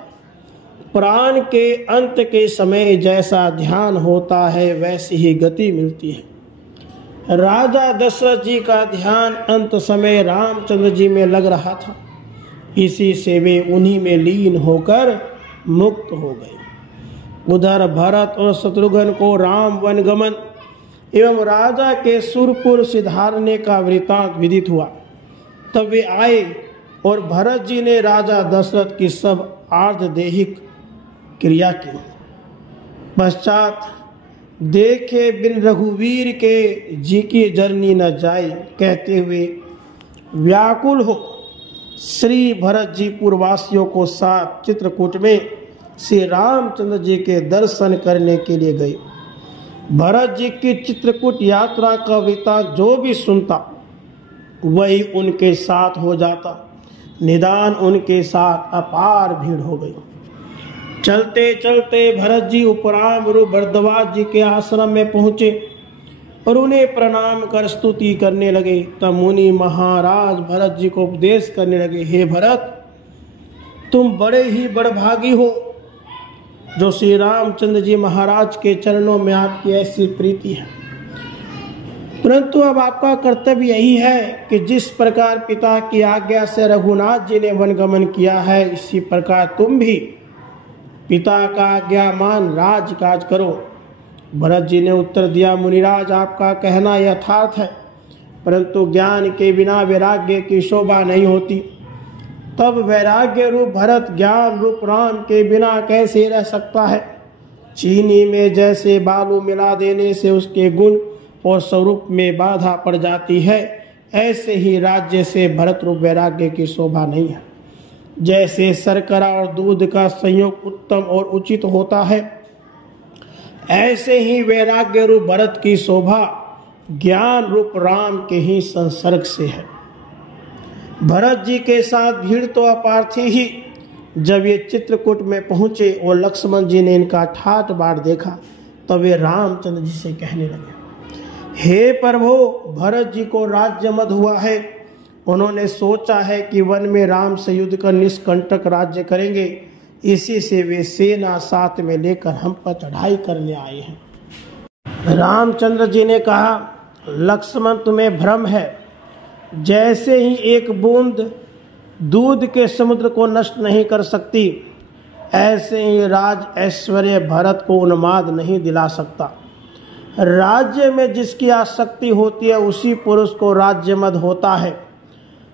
प्राण के अंत के समय जैसा ध्यान होता है वैसी ही गति मिलती है। राजा दशरथ जी का ध्यान अंत समय रामचंद्र जी में लग रहा था, इसी से वे उन्हीं में लीन होकर मुक्त हो गए। उधर भरत और शत्रुघ्न को राम वनगमन एवं राजा के सुरपुर सिधारने का वृतांत विदित हुआ। तब वे आए और भरत जी ने राजा दशरथ की सब आर्धदेहिक क्रिया की। पश्चात देखे बिन रघुवीर के जी की जरनी न जाए कहते हुए व्याकुल हो श्री भरत जी पूर्ववासियों को साथ चित्रकूट में श्री रामचंद्र जी के दर्शन करने के लिए गए। भरत जी की चित्रकूट यात्रा का वृत्तांत जो भी सुनता वही उनके साथ हो जाता। निदान उनके साथ अपार भीड़ हो गई। चलते चलते भरत जी उपराम रूप भरद्वाज जी के आश्रम में पहुंचे और उन्हें प्रणाम कर स्तुति करने लगे। तब मुनि महाराज भरत जी को उपदेश करने लगे, हे भरत, तुम बड़े ही बड़भागी हो जो श्री रामचंद्र जी महाराज के चरणों में आपकी ऐसी प्रीति है। परंतु अब आपका कर्तव्य यही है कि जिस प्रकार पिता की आज्ञा से रघुनाथ जी ने वनगमन किया है, इसी प्रकार तुम भी पिता का आज्ञा मान राजकाज करो। भरत जी ने उत्तर दिया, मुनिराज, आपका कहना यथार्थ है, परंतु ज्ञान के बिना वैराग्य की शोभा नहीं होती। तब वैराग्य रूप भरत ज्ञान रूप राम के बिना कैसे रह सकता है? चीनी में जैसे बालू मिला देने से उसके गुण और स्वरूप में बाधा पड़ जाती है, ऐसे ही राज्य से भरत रूप वैराग्य की शोभा नहीं है। जैसे शर्करा और दूध का संयोग उत्तम और उचित होता है, ऐसे ही वैराग्य रूप भरत की शोभा ज्ञान रूप राम के ही संसर्ग से है। भरत जी के साथ भीड़ तो अपार थी ही। जब ये चित्रकूट में पहुंचे और लक्ष्मण जी ने इनका ठाट बाट देखा, तब वे रामचंद्र जी से कहने लगे, हे प्रभु, भरत जी को राज्य मद हुआ है। उन्होंने सोचा है कि वन में राम से युद्ध कर निष्कंटक राज्य करेंगे, इसी से वे सेना साथ में लेकर हम पर चढ़ाई करने आए हैं। रामचंद्र जी ने कहा, लक्ष्मण, तुम्हें भ्रम है। जैसे ही एक बूंद दूध के समुद्र को नष्ट नहीं कर सकती, ऐसे ही राज ऐश्वर्य भरत को उन्माद नहीं दिला सकता। राज्य में जिसकी आसक्ति होती है उसी पुरुष को राज्य मद होता है।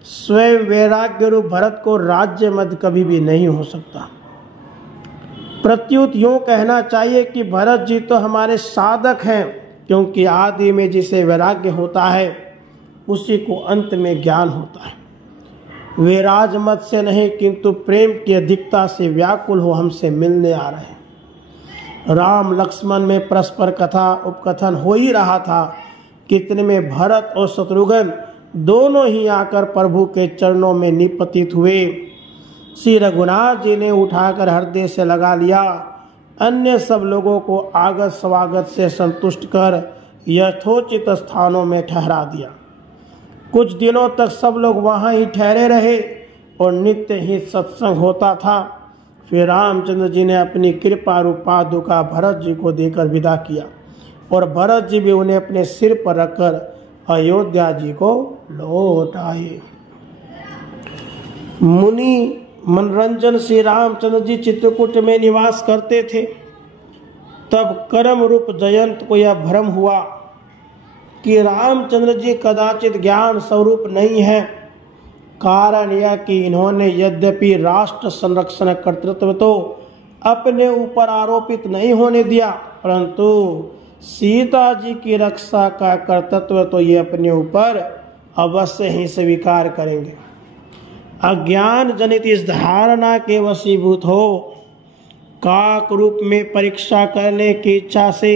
स्वयं वैराग्य रूप भरत को राज्य मद कभी भी नहीं हो सकता। प्रत्युत यूं कहना चाहिए कि भरत जी तो हमारे साधक हैं, क्योंकि आदि में जिसे वैराग्य होता है उसी को अंत में ज्ञान होता है। वे राजमत से नहीं किंतु प्रेम की अधिकता से व्याकुल हो हमसे मिलने आ रहे हैं। राम लक्ष्मण में परस्पर कथा उपकथन हो ही रहा था, कितने में भरत और शत्रुघ्न दोनों ही आकर प्रभु के चरणों में निपतित हुए। श्री रघुनाथ जी ने उठाकर हृदय से लगा लिया। अन्य सब लोगों को आगत स्वागत से संतुष्ट कर यथोचित स्थानों में ठहरा दिया। कुछ दिनों तक सब लोग वहाँ ही ठहरे रहे और नित्य ही सत्संग होता था। फिर रामचंद्र जी ने अपनी कृपा रूप पादुका भरत जी को देकर विदा किया और भरत जी भी उन्हें अपने सिर पर रखकर अयोध्या जी को लौट आए। मुनि मनोरंजन श्री रामचंद्र जी चित्रकूट में निवास करते थे। तब कर्म रूप जयंत को यह भ्रम हुआ कि रामचंद्र जी कदाचित ज्ञान स्वरूप नहीं है। कारण यह कि इन्होंने यद्यपि राष्ट्र संरक्षण कर्तृत्व तो अपने ऊपर आरोपित नहीं होने दिया, परंतु सीता जी की रक्षा का कर्तव्य तो ये अपने ऊपर अवश्य ही स्वीकार करेंगे। अज्ञान जनित इस धारणा के वशीभूत हो काक रूप में परीक्षा करने की इच्छा से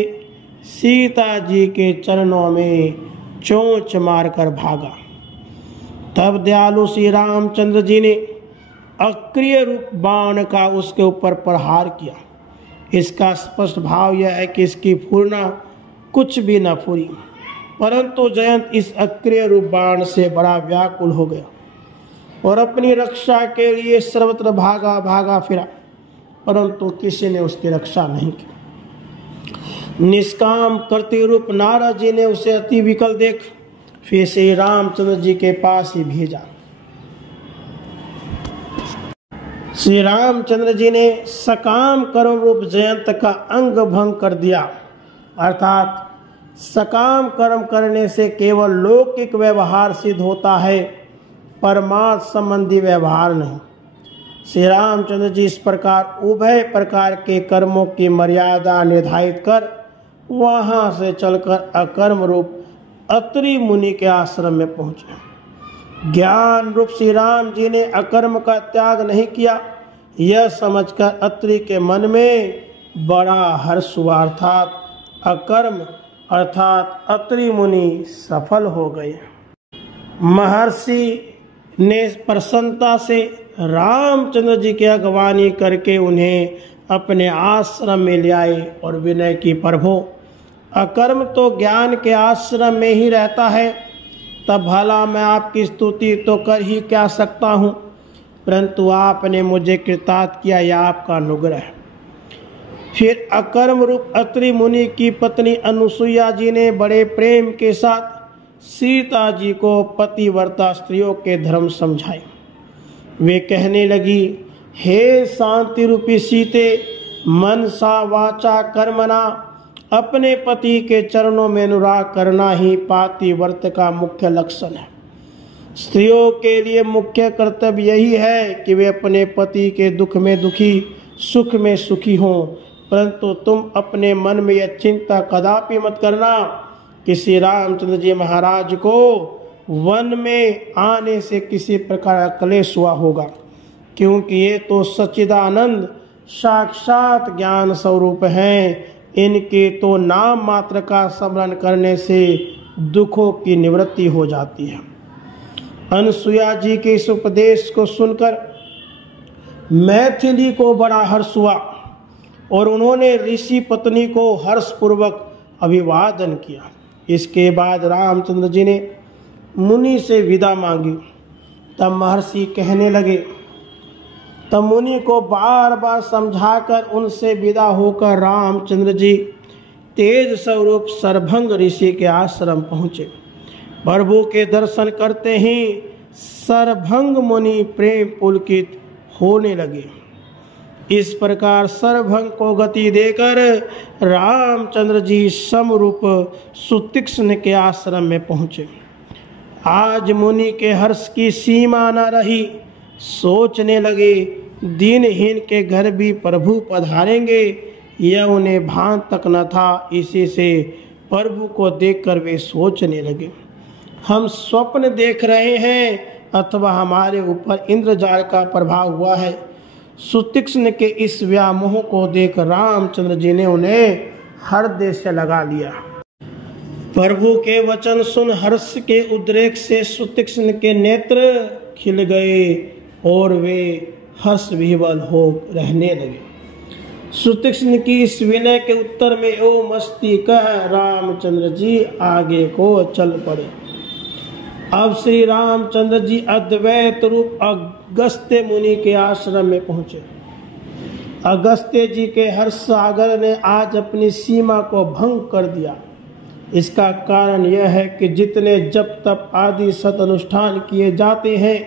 सीता जी के चरणों में चोंच मारकर भागा। तब दयालु श्री रामचंद्र जी ने अक्रिय रूप बाण का उसके ऊपर प्रहार किया। इसका स्पष्ट भाव यह है कि इसकी फूरना कुछ भी न फूरी, परंतु जयंत इस अक्रिय रूप बाण से बड़ा व्याकुल हो गया और अपनी रक्षा के लिए सर्वत्र भागा भागा फिरा, परंतु किसी ने उसकी रक्षा नहीं की। निष्काम करते रूप नारद जी ने उसे अति विकल देख फिर श्री रामचंद्र जी के पास ही भेजा। श्री रामचंद्र जी ने सकाम कर्म रूप जयंत का अंग भंग कर दिया, अर्थात सकाम कर्म करने से केवल लौकिक व्यवहार सिद्ध होता है, परमार्थ संबंधी व्यवहार नहीं। श्री रामचंद्र जी इस प्रकार उभय प्रकार के कर्मों की मर्यादा निर्धारित कर वहां से चलकर अकर्म रूप अत्रि मुनि के आश्रम में पहुंचे। ज्ञान रूप श्री राम जी ने अकर्म का त्याग नहीं किया, यह समझकर अत्रि के मन में बड़ा हर्ष हुआ, अर्थात अकर्म अर्थात अत्रि मुनि सफल हो गए। महर्षि ने प्रसन्नता से रामचंद्र जी की अगवानी करके उन्हें अपने आश्रम में ले आए और विनय की, प्रभु अकर्म तो ज्ञान के आश्रम में ही रहता है, तब भला मैं आपकी स्तुति तो कर ही क्या सकता हूँ, परंतु आपने मुझे कृतार्थ किया, यह आपका अनुग्रह है। फिर अकर्म रूप अत्रि मुनि की पत्नी अनुसुईया जी ने बड़े प्रेम के साथ सीता जी को पतिव्रता स्त्रियों के धर्म समझाए। वे कहने लगी, हे शांति रूपी सीते, मनसा वाचा कर्मणा अपने पति के चरणों में अनुराग करना ही पातिव्रत का मुख्य लक्षण है। स्त्रियों के लिए मुख्य कर्तव्य यही है कि वे अपने पति के दुख में दुखी, सुख में सुखी हों, परंतु तुम अपने मन में यह चिंता कदापि मत करना कि श्री रामचंद्र जी महाराज को वन में आने से किसी प्रकार का क्लेश हुआ होगा, क्योंकि ये तो सच्चिदानंद साक्षात ज्ञान स्वरूप हैं। इनके तो नाम मात्र का स्मरण करने से दुखों की निवृत्ति हो जाती है। अनुसुईया जी के इस उपदेश को सुनकर मैथिली को बड़ा हर्ष हुआ और उन्होंने ऋषि पत्नी को हर्षपूर्वक अभिवादन किया। इसके बाद रामचंद्र जी ने मुनि से विदा मांगी। तब महर्षि कहने लगे, तब मुनि को बार बार समझाकर उनसे विदा होकर रामचंद्र जी तेज स्वरूप सरभंग ऋषि के आश्रम पहुँचे। प्रभु के दर्शन करते ही सरभंग मुनि प्रेम पुलकित होने लगे। इस प्रकार सरभंग को गति देकर रामचंद्र जी समरूप सुतीक्ष्ण के आश्रम में पहुँचे। आज मुनि के हर्ष की सीमा न रही, सोचने लगे दीनहीन के घर भी प्रभु पधारेंगे, यह उन्हें भान तक न था। इसी से प्रभु को देखकर वे सोचने लगे, हम स्वप्न देख रहे हैं अथवा हमारे ऊपर इंद्रजाल का प्रभाव हुआ है। सुतीक्ष्ण के इस व्यामोह को देख रामचंद्र जी ने उन्हें हृदय से लगा लिया। प्रभु के वचन सुन हर्ष के उद्रेक से सुतीक्ष्ण के नेत्र खिल गए और वे हर्ष विह्वल हो रहने लगे। सुतीक्ष्ण की इस विनय के उत्तर में ओ मस्ती कह रामचंद्र जी आगे को चल पड़े। अब श्री रामचंद्र जी अद्वैत रूप अगस्त्य मुनि के आश्रम में पहुंचे। अगस्त्य जी के हर्ष सागर ने आज अपनी सीमा को भंग कर दिया। इसका कारण यह है कि जितने जप तप आदि सत अनुष्ठान किए जाते हैं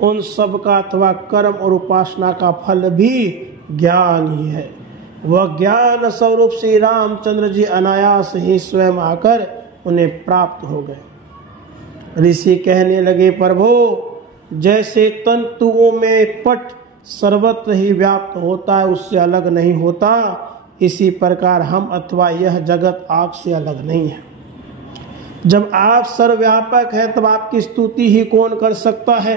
उन सब का अथवा कर्म और उपासना का फल भी ज्ञान ही है। वह ज्ञान स्वरूप श्री रामचंद्र जी अनायास ही स्वयं आकर उन्हें प्राप्त हो गए। ऋषि कहने लगे, प्रभु जैसे तंतुओं में पट सर्वत्र ही व्याप्त होता है, उससे अलग नहीं होता, इसी प्रकार हम अथवा यह जगत आपसे अलग नहीं है। जब आप सर्वव्यापक हैं तब आपकी स्तुति ही कौन कर सकता है,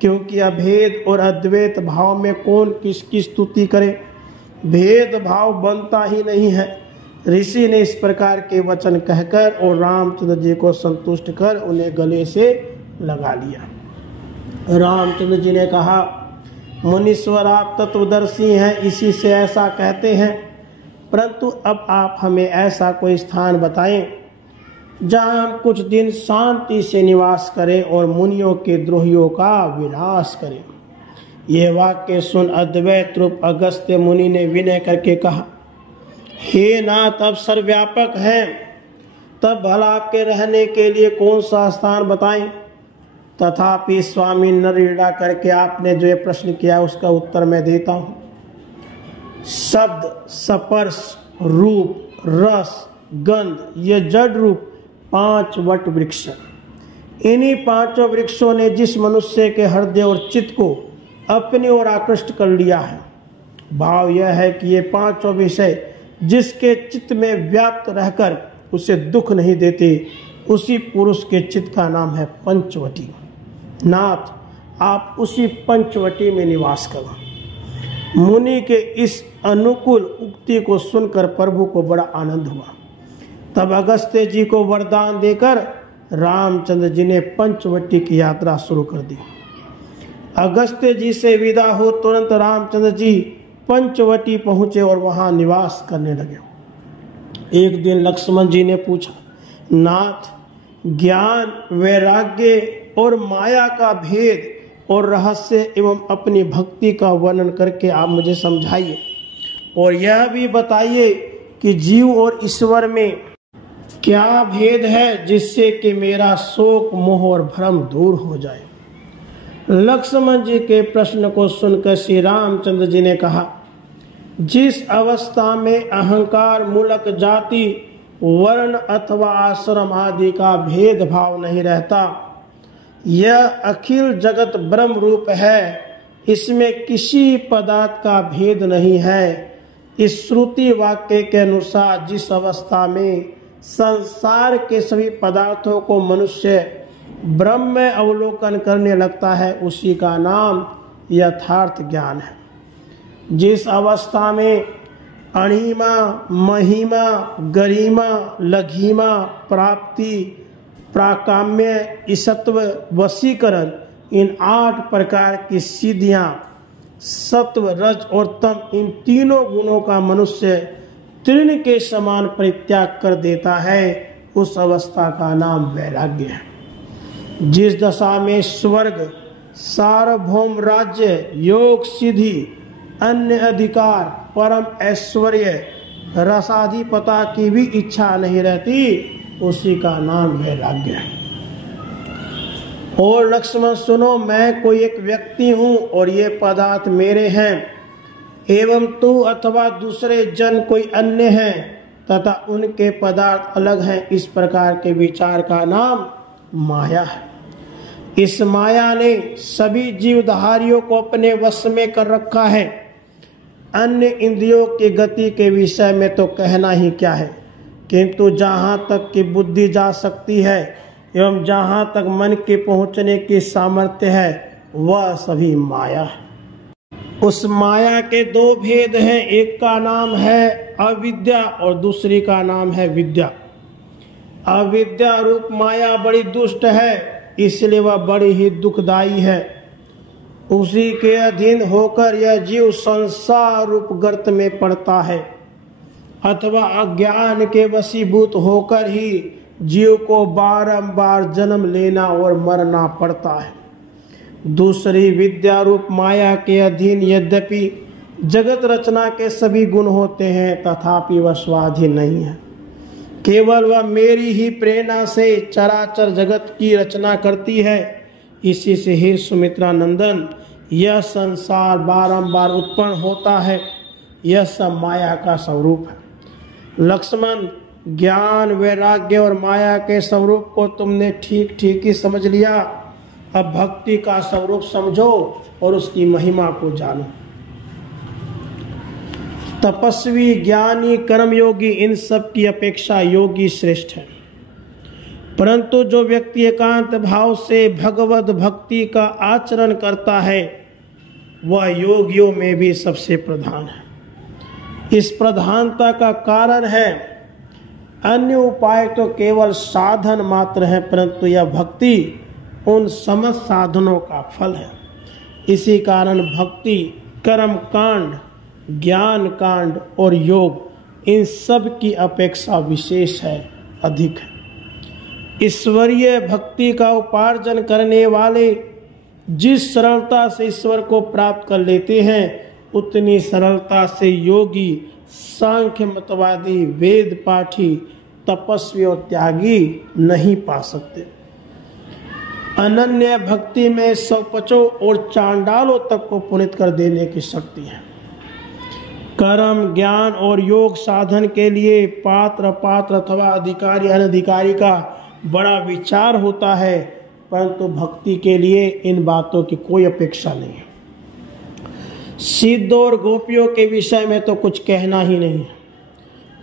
क्योंकि अभेद और अद्वैत भाव में कौन किसकी स्तुति करे। भेदभाव बनता ही नहीं है। ऋषि ने इस प्रकार के वचन कहकर और रामचंद्र जी को संतुष्ट कर उन्हें गले से लगा लिया। रामचंद्र जी ने कहा, मुनीश्वर आप तत्वदर्शी हैं, इसी से ऐसा कहते हैं, परंतु अब आप हमें ऐसा कोई स्थान बताएं जहां हम कुछ दिन शांति से निवास करें और मुनियों के द्रोहियों का विनाश करें। यह वाक्य सुन अद्वैत रूप अगस्त्य मुनि ने विनय करके कहा, हे नाथ, अब सर्वव्यापक हैं, तब भला आपके रहने के लिए कौन सा स्थान बताएं। तथापि स्वामी नरयुड़ा करके आपने जो ये प्रश्न किया उसका उत्तर मैं देता हूँ। शब्द, स्पर्श, रूप, रस, गंध, ये जड़ रूप 5 वट वृक्ष, इन्हीं 5 वृक्षों ने जिस मनुष्य के हृदय और चित्त को अपनी ओर आकृष्ट कर लिया है, भाव यह है कि ये 5 विषय जिसके चित्त में व्याप्त रहकर उसे दुख नहीं देते, उसी पुरुष के चित्त का नाम है पंचवटी। नाथ, आप उसी पंचवटी में निवास करो। मुनि के इस अनुकूल उक्ति को सुनकर प्रभु को बड़ा आनंद हुआ। तब अगस्त्य जी को वरदान देकर रामचंद्र जी ने पंचवटी की यात्रा शुरू कर दी। अगस्त्य जी से विदा हो तुरंत रामचंद्र जी पंचवटी पहुंचे और वहां निवास करने लगे। एक दिन लक्ष्मण जी ने पूछा, नाथ, ज्ञान, वैराग्य और माया का भेद और रहस्य एवं अपनी भक्ति का वर्णन करके आप मुझे समझाइए और यह भी बताइए कि जीव और ईश्वर में क्या भेद है जिससे कि मेरा शोक, मोह और भ्रम दूर हो जाए। लक्ष्मण जी के प्रश्न को सुनकर श्री रामचंद्र जी ने कहा, जिस अवस्था में अहंकार मूलक जाति, वर्ण अथवा आश्रम आदि का भेदभाव नहीं रहता, यह अखिल जगत ब्रह्म रूप है, इसमें किसी पदार्थ का भेद नहीं है। इस श्रुति वाक्य के अनुसार जिस अवस्था में संसार के सभी पदार्थों को मनुष्य ब्रह्म में अवलोकन करने लगता है, उसी का नाम यथार्थ ज्ञान है। जिस अवस्था में अणिमा, महिमा, गरिमा, लघिमा, प्राप्ति, प्राकाम्य, ईसत्व, वशीकरण, इन 8 प्रकार की सिद्धियां, सत्व, रज और तम, इन तीनों गुणों का मनुष्य तृण के समान परित्याग कर देता है, उस अवस्था का नाम वैराग्य है। जिस दशा में स्वर्ग, सार्वभौम राज्य, योग सिद्धि, अन्य अधिकार, परम ऐश्वर्य, रसाधिपता की भी इच्छा नहीं रहती, उसी का नाम वैराग्य है। और लक्ष्मण सुनो, मैं कोई एक व्यक्ति हूँ और ये पदार्थ मेरे हैं एवं तू अथवा दूसरे जन कोई अन्य हैं तथा उनके पदार्थ अलग हैं, इस प्रकार के विचार का नाम माया है। इस माया ने सभी जीवधारियों को अपने वश में कर रखा है। अन्य इंद्रियों की गति के विषय में तो कहना ही क्या है, किंतु जहाँ तक कि बुद्धि जा सकती है एवं जहाँ तक मन के पहुँचने की सामर्थ्य है, वह सभी माया है। उस माया के 2 भेद हैं, एक का नाम है अविद्या और दूसरी का नाम है विद्या। अविद्या रूप माया बड़ी दुष्ट है, इसलिए वह बड़ी ही दुखदायी है। उसी के अधीन होकर यह जीव संसार रूप गर्त में पड़ता है, अथवा अज्ञान के वशीभूत होकर ही जीव को बारंबार जन्म लेना और मरना पड़ता है। दूसरी विद्या रूप माया के अधीन यद्यपि जगत रचना के सभी गुण होते हैं, तथापि वह स्वाधीन नहीं है। केवल वह मेरी ही प्रेरणा से चराचर जगत की रचना करती है। इसी से हे सुमित्रा नंदन, यह संसार बारंबार उत्पन्न होता है, यह सब माया का स्वरूप है। लक्ष्मण, ज्ञान, वैराग्य और माया के स्वरूप को तुमने ठीक ठीक ही समझ लिया। अब भक्ति का स्वरूप समझो और उसकी महिमा को जानो। तपस्वी, ज्ञानी, कर्मयोगी, इन सब की अपेक्षा योगी श्रेष्ठ है। परंतु जो व्यक्ति एकांत भाव से भगवत भक्ति का आचरण करता है, वह योगियों में भी सबसे प्रधान है। इस प्रधानता का कारण है अन्य उपाय तो केवल साधन मात्र है, परंतु यह भक्ति उन समस्त साधनों का फल है। इसी कारण भक्ति, कर्म कांड, ज्ञान कांड और योग इन सब की अपेक्षा विशेष है, अधिक है। ईश्वरीय भक्ति का उपार्जन करने वाले जिस सरलता से ईश्वर को प्राप्त कर लेते हैं, उतनी सरलता से योगी, सांख्य मतवादी, वेद पाठी, तपस्वी और त्यागी नहीं पा सकते। अनन्य भक्ति में सौपचों और चांडालों तक को पुनीत कर देने की शक्ति है। कर्म, ज्ञान और योग साधन के लिए पात्र अपात्र अथवा अधिकारी अनधिकारी का बड़ा विचार होता है, परंतु भक्ति के लिए इन बातों की कोई अपेक्षा नहीं है। सिद्धों और गोपियों के विषय में तो कुछ कहना ही नहीं है,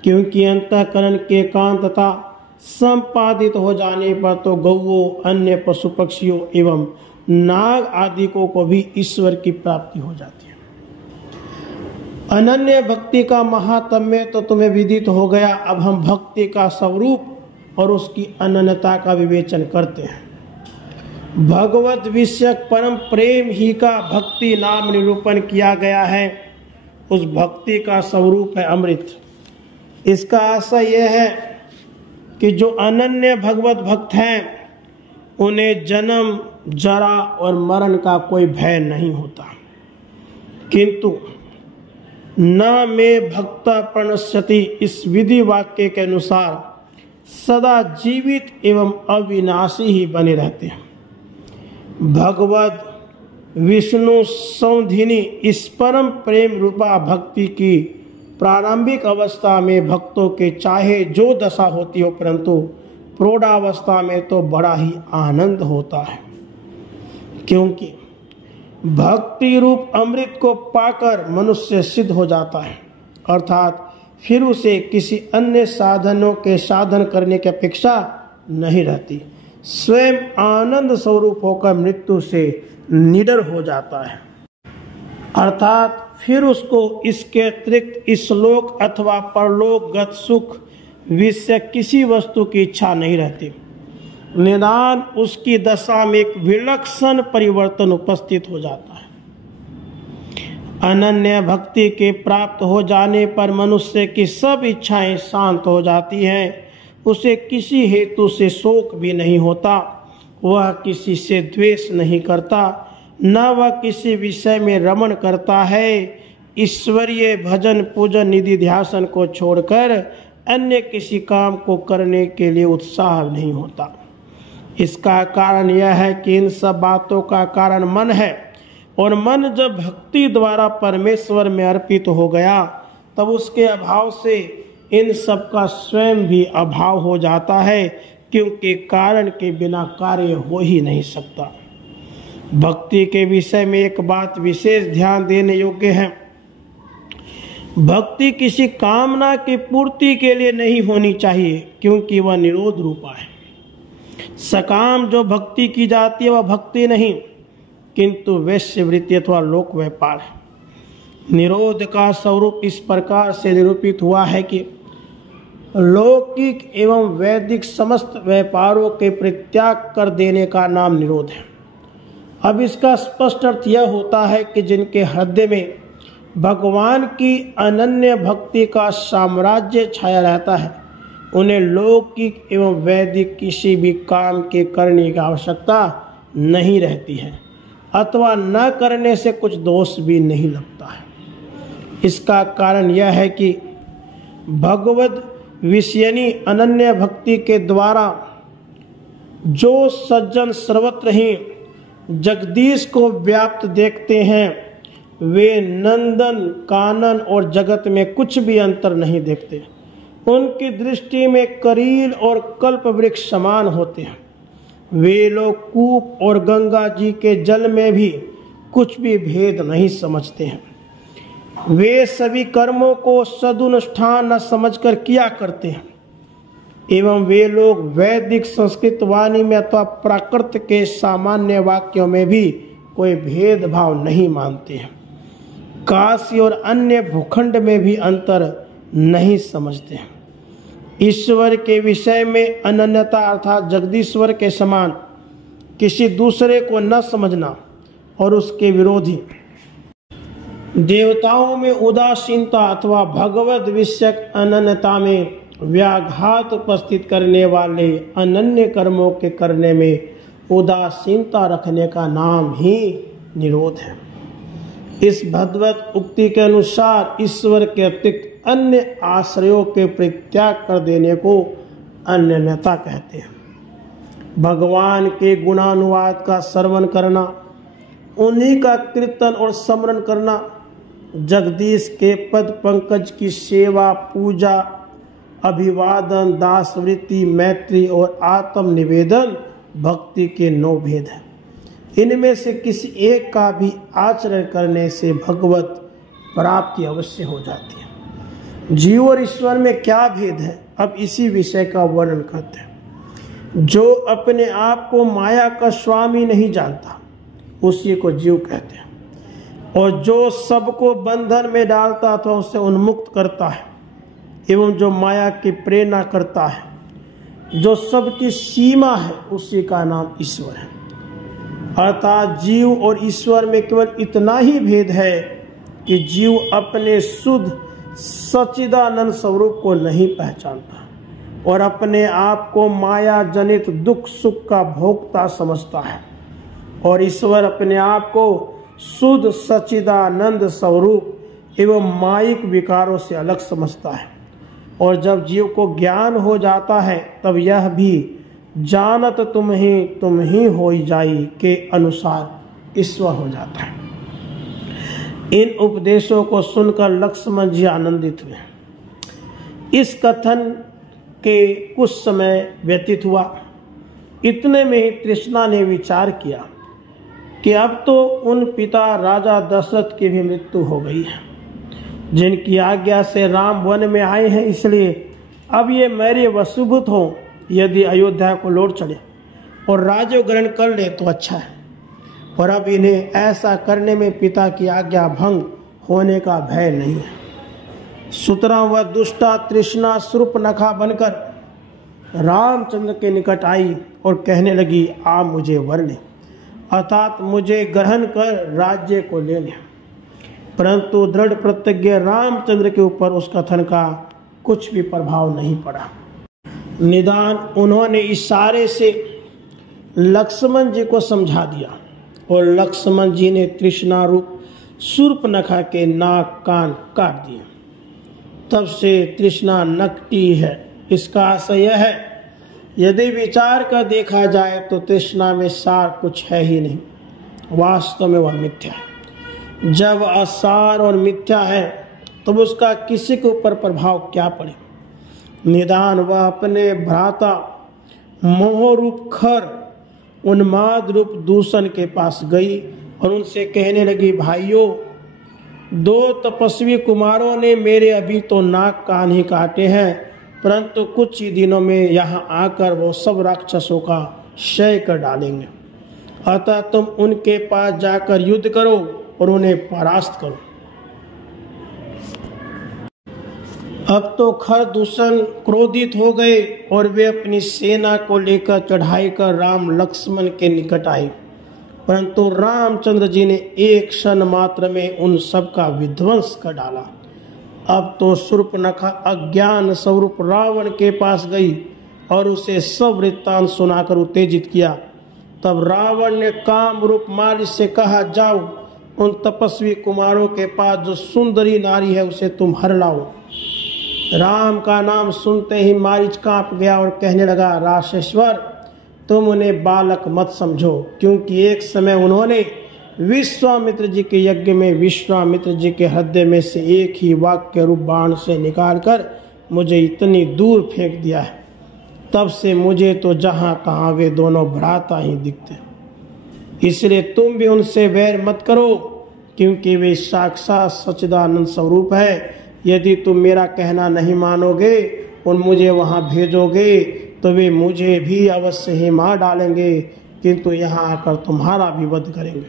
क्योंकि अंतःकरण के एकांत तथा संपादित हो जाने पर तो गौओं, अन्य पशु पक्षियों एवं नाग आदि को भी ईश्वर की प्राप्ति हो जाती है। अनन्य भक्ति का महात्म्य तो तुम्हें विदित हो गया। अब हम भक्ति का स्वरूप और उसकी अनन्यता का विवेचन करते हैं। भगवत विषयक परम प्रेम ही का भक्ति नाम निरूपण किया गया है। उस भक्ति का स्वरूप है अमृत। इसका आशय यह है कि जो अनन्य भगवत भक्त हैं, उन्हें जन्म, जरा और मरण का कोई भय नहीं होता। किंतु न में भक्ता प्रणश्यति, इस विधि वाक्य के अनुसार सदा जीवित एवं अविनाशी ही बने रहते हैं। भगवत विष्णु सौधिनी इस परम प्रेम रूपा भक्ति की प्रारंभिक अवस्था में भक्तों के चाहे जो दशा होती हो, परंतु प्रौढ़ावस्था में तो बड़ा ही आनंद होता है, क्योंकि भक्ति रूप अमृत को पाकर मनुष्य सिद्ध हो जाता है, अर्थात फिर उसे किसी अन्य साधनों के साधन करने की अपेक्षा नहीं रहती। स्वयं आनंद स्वरूप होकर मृत्यु से निडर हो जाता है, अर्थात फिर उसको इसके अतिरिक्त इसलोक अथवा परलोकगत सुख विषय किसी वस्तु की इच्छा नहीं रहती। निदान उसकी दशा में एक विलक्षण परिवर्तन उपस्थित हो जाता है। अनन्य भक्ति के प्राप्त हो जाने पर मनुष्य की सब इच्छाएं शांत हो जाती हैं। उसे किसी हेतु से शोक भी नहीं होता, वह किसी से द्वेष नहीं करता, न वह किसी विषय में रमण करता है। ईश्वरीय भजन, पूजन, निधि ध्यान को छोड़कर अन्य किसी काम को करने के लिए उत्साह नहीं होता। इसका कारण यह है कि इन सब बातों का कारण मन है, और मन जब भक्ति द्वारा परमेश्वर में अर्पित हो गया, तब उसके अभाव से इन सब का स्वयं भी अभाव हो जाता है, क्योंकि कारण के बिना कार्य हो ही नहीं सकता। भक्ति के विषय में एक बात विशेष ध्यान देने योग्य है। भक्ति किसी कामना की पूर्ति के लिए नहीं होनी चाहिए, क्योंकि वह निरोध रूपा है। सकाम जो भक्ति की जाती है वह भक्ति नहीं, किंतु वैश्यवृत्ति अथवा लोक व्यापार है। निरोध का स्वरूप इस प्रकार से निरूपित हुआ है कि लौकिक एवं वैदिक समस्त व्यापारों के परित्याग कर देने का नाम निरोध है। अब इसका स्पष्ट अर्थ यह होता है कि जिनके हृदय में भगवान की अनन्य भक्ति का साम्राज्य छाया रहता है, उन्हें लौकिक एवं वैदिक किसी भी काम के करने की आवश्यकता नहीं रहती है, अथवा न करने से कुछ दोष भी नहीं लगता है। इसका कारण यह है कि भगवत विषयनी अनन्य भक्ति के द्वारा जो सज्जन सर्वत्र ही जगदीश को व्याप्त देखते हैं, वे नंदन कानन और जगत में कुछ भी अंतर नहीं देखते। उनकी दृष्टि में करील और कल्प वृक्ष समान होते हैं। वे लोग कूप और गंगा जी के जल में भी कुछ भी भेद नहीं समझते हैं। वे सभी कर्मों को सदुनुष्ठान न समझकर किया करते हैं, एवं वे लोग वैदिक संस्कृत वाणी में अथवा प्राकृत के सामान्य वाक्यों में भी कोई भेदभाव नहीं मानते हैं। काशी और अन्य भूखंड में भी अंतर नहीं समझते। ईश्वर के विषय में अनन्यता अर्थात जगदीश्वर के समान किसी दूसरे को न समझना और उसके विरोधी देवताओं में उदासीनता अथवा भगवत विषयक अनन्यता में व्याघात उपस्थित करने वाले अनन्य कर्मों के करने में उदासीनता रखने का नाम ही निरोध है। इस भगवत उक्ति के अनुसार ईश्वर के अतिरिक्त अन्य आश्रयों के परित्याग कर देने को अनन्यता कहते हैं। भगवान के गुणानुवाद का श्रवण करना, उन्हीं का कीर्तन और स्मरण करना, जगदीश के पद पंकज की सेवा, पूजा, अभिवादन, दासवृत्ति, मैत्री और आत्म निवेदन भक्ति के 9 भेद हैं। इनमें से किसी एक का भी आचरण करने से भगवत प्राप्ति अवश्य हो जाती है। जीव और ईश्वर में क्या भेद है, अब इसी विषय का वर्णन करते हैं। जो अपने आप को माया का स्वामी नहीं जानता उसी को जीव कहते हैं, और जो सबको बंधन में डालता अथवा उससे उन्मुक्त करता है एवं जो माया की प्रेरणा करता है, जो सबकी सीमा है, उसी का नाम ईश्वर है। अर्थात जीव और ईश्वर में केवल इतना ही भेद है कि जीव अपने शुद्ध सच्चिदानंद स्वरूप को नहीं पहचानता और अपने आप को माया जनित दुख सुख का भोक्ता समझता है, और ईश्वर अपने आप को शुद्ध सच्चिदानंद स्वरूप एवं मायिक विकारों से अलग समझता है। और जब जीव को ज्ञान हो जाता है तब यह भी जानत तुम ही हो जाई के अनुसार ईश्वर हो जाता है। इन उपदेशों को सुनकर लक्ष्मण जी आनंदित हुए। इस कथन के कुछ समय व्यतीत हुआ। इतने में ही तृष्णा ने विचार किया कि अब तो उन पिता राजा दशरथ की भी मृत्यु हो गई है, जिनकी आज्ञा से राम वन में आए हैं, इसलिए अब ये मेरे वशीभूत हो यदि अयोध्या को लौट चले और राज्य ग्रहण कर ले तो अच्छा है, और अब इन्हें ऐसा करने में पिता की आज्ञा भंग होने का भय नहीं है। सुतरां वह दुष्टा तृष्णा शूर्पणखा बनकर रामचंद्र के निकट आई और कहने लगी, आप मुझे वर ले, अर्थात मुझे ग्रहण कर राज्य को ले ले। परंतु दृढ़ प्रतिज्ञ रामचंद्र के ऊपर उस कथन का कुछ भी प्रभाव नहीं पड़ा। निदान उन्होंने इशारे से लक्ष्मण जी को समझा दिया और लक्ष्मण जी ने तृष्णा रूप शूर्पणखा के नाक कान काट दिए। तब से तृष्णा नकटी है। इसका आशय यह है, यदि विचार कर देखा जाए तो तृष्णा में सार कुछ है ही नहीं, वास्तव में वह मिथ्या है। जब असार और मिथ्या है तो उसका किसी के ऊपर प्रभाव क्या पड़े। निदान वह अपने भ्राता मोह रूप खर उन्माद रूप दूषण के पास गई और उनसे कहने लगी, भाइयों, 2 तपस्वी कुमारों ने मेरे अभी तो नाक कान ही काटे हैं, परंतु कुछ ही दिनों में यहाँ आकर वो सब राक्षसों का क्षय कर डालेंगे। अतः तुम उनके पास जाकर युद्ध करो और उन्हें परास्त करो। अब तो खर दूषण क्रोधित हो गए और वे अपनी सेना को लेकर चढ़ाई कर राम लक्ष्मण के निकट आए, परंतु रामचंद्र जी ने एक क्षण मात्र में उन सब का विध्वंस कर डाला। अब तो शूर्पणखा अज्ञान स्वरूप रावण के पास गई और उसे सब वृत्तांत सुनाकर उत्तेजित किया। तब रावण ने काम रूप मारिच से कहा, जाओ उन तपस्वी कुमारों के पास जो सुंदरी नारी है उसे तुम हर लाओ। राम का नाम सुनते ही मारिच कांप गया और कहने लगा, राक्षेश्वर, तुम उन्हें बालक मत समझो, क्योंकि एक समय उन्होंने विश्वामित्र जी के यज्ञ में विश्वामित्र जी के हृदय में से एक ही वाक्य रूप बाण से निकालकर मुझे इतनी दूर फेंक दिया है। तब से मुझे तो जहाँ तहाँ वे दोनों भ्राता ही दिखते। इसलिए तुम भी उनसे वैर मत करो, क्योंकि वे साक्षात सच्चिदानंद स्वरूप है। यदि तुम मेरा कहना नहीं मानोगे और मुझे वहाँ भेजोगे तो वे मुझे भी अवश्य ही मार डालेंगे, किंतु यहाँ आकर तुम्हारा भी वध करेंगे।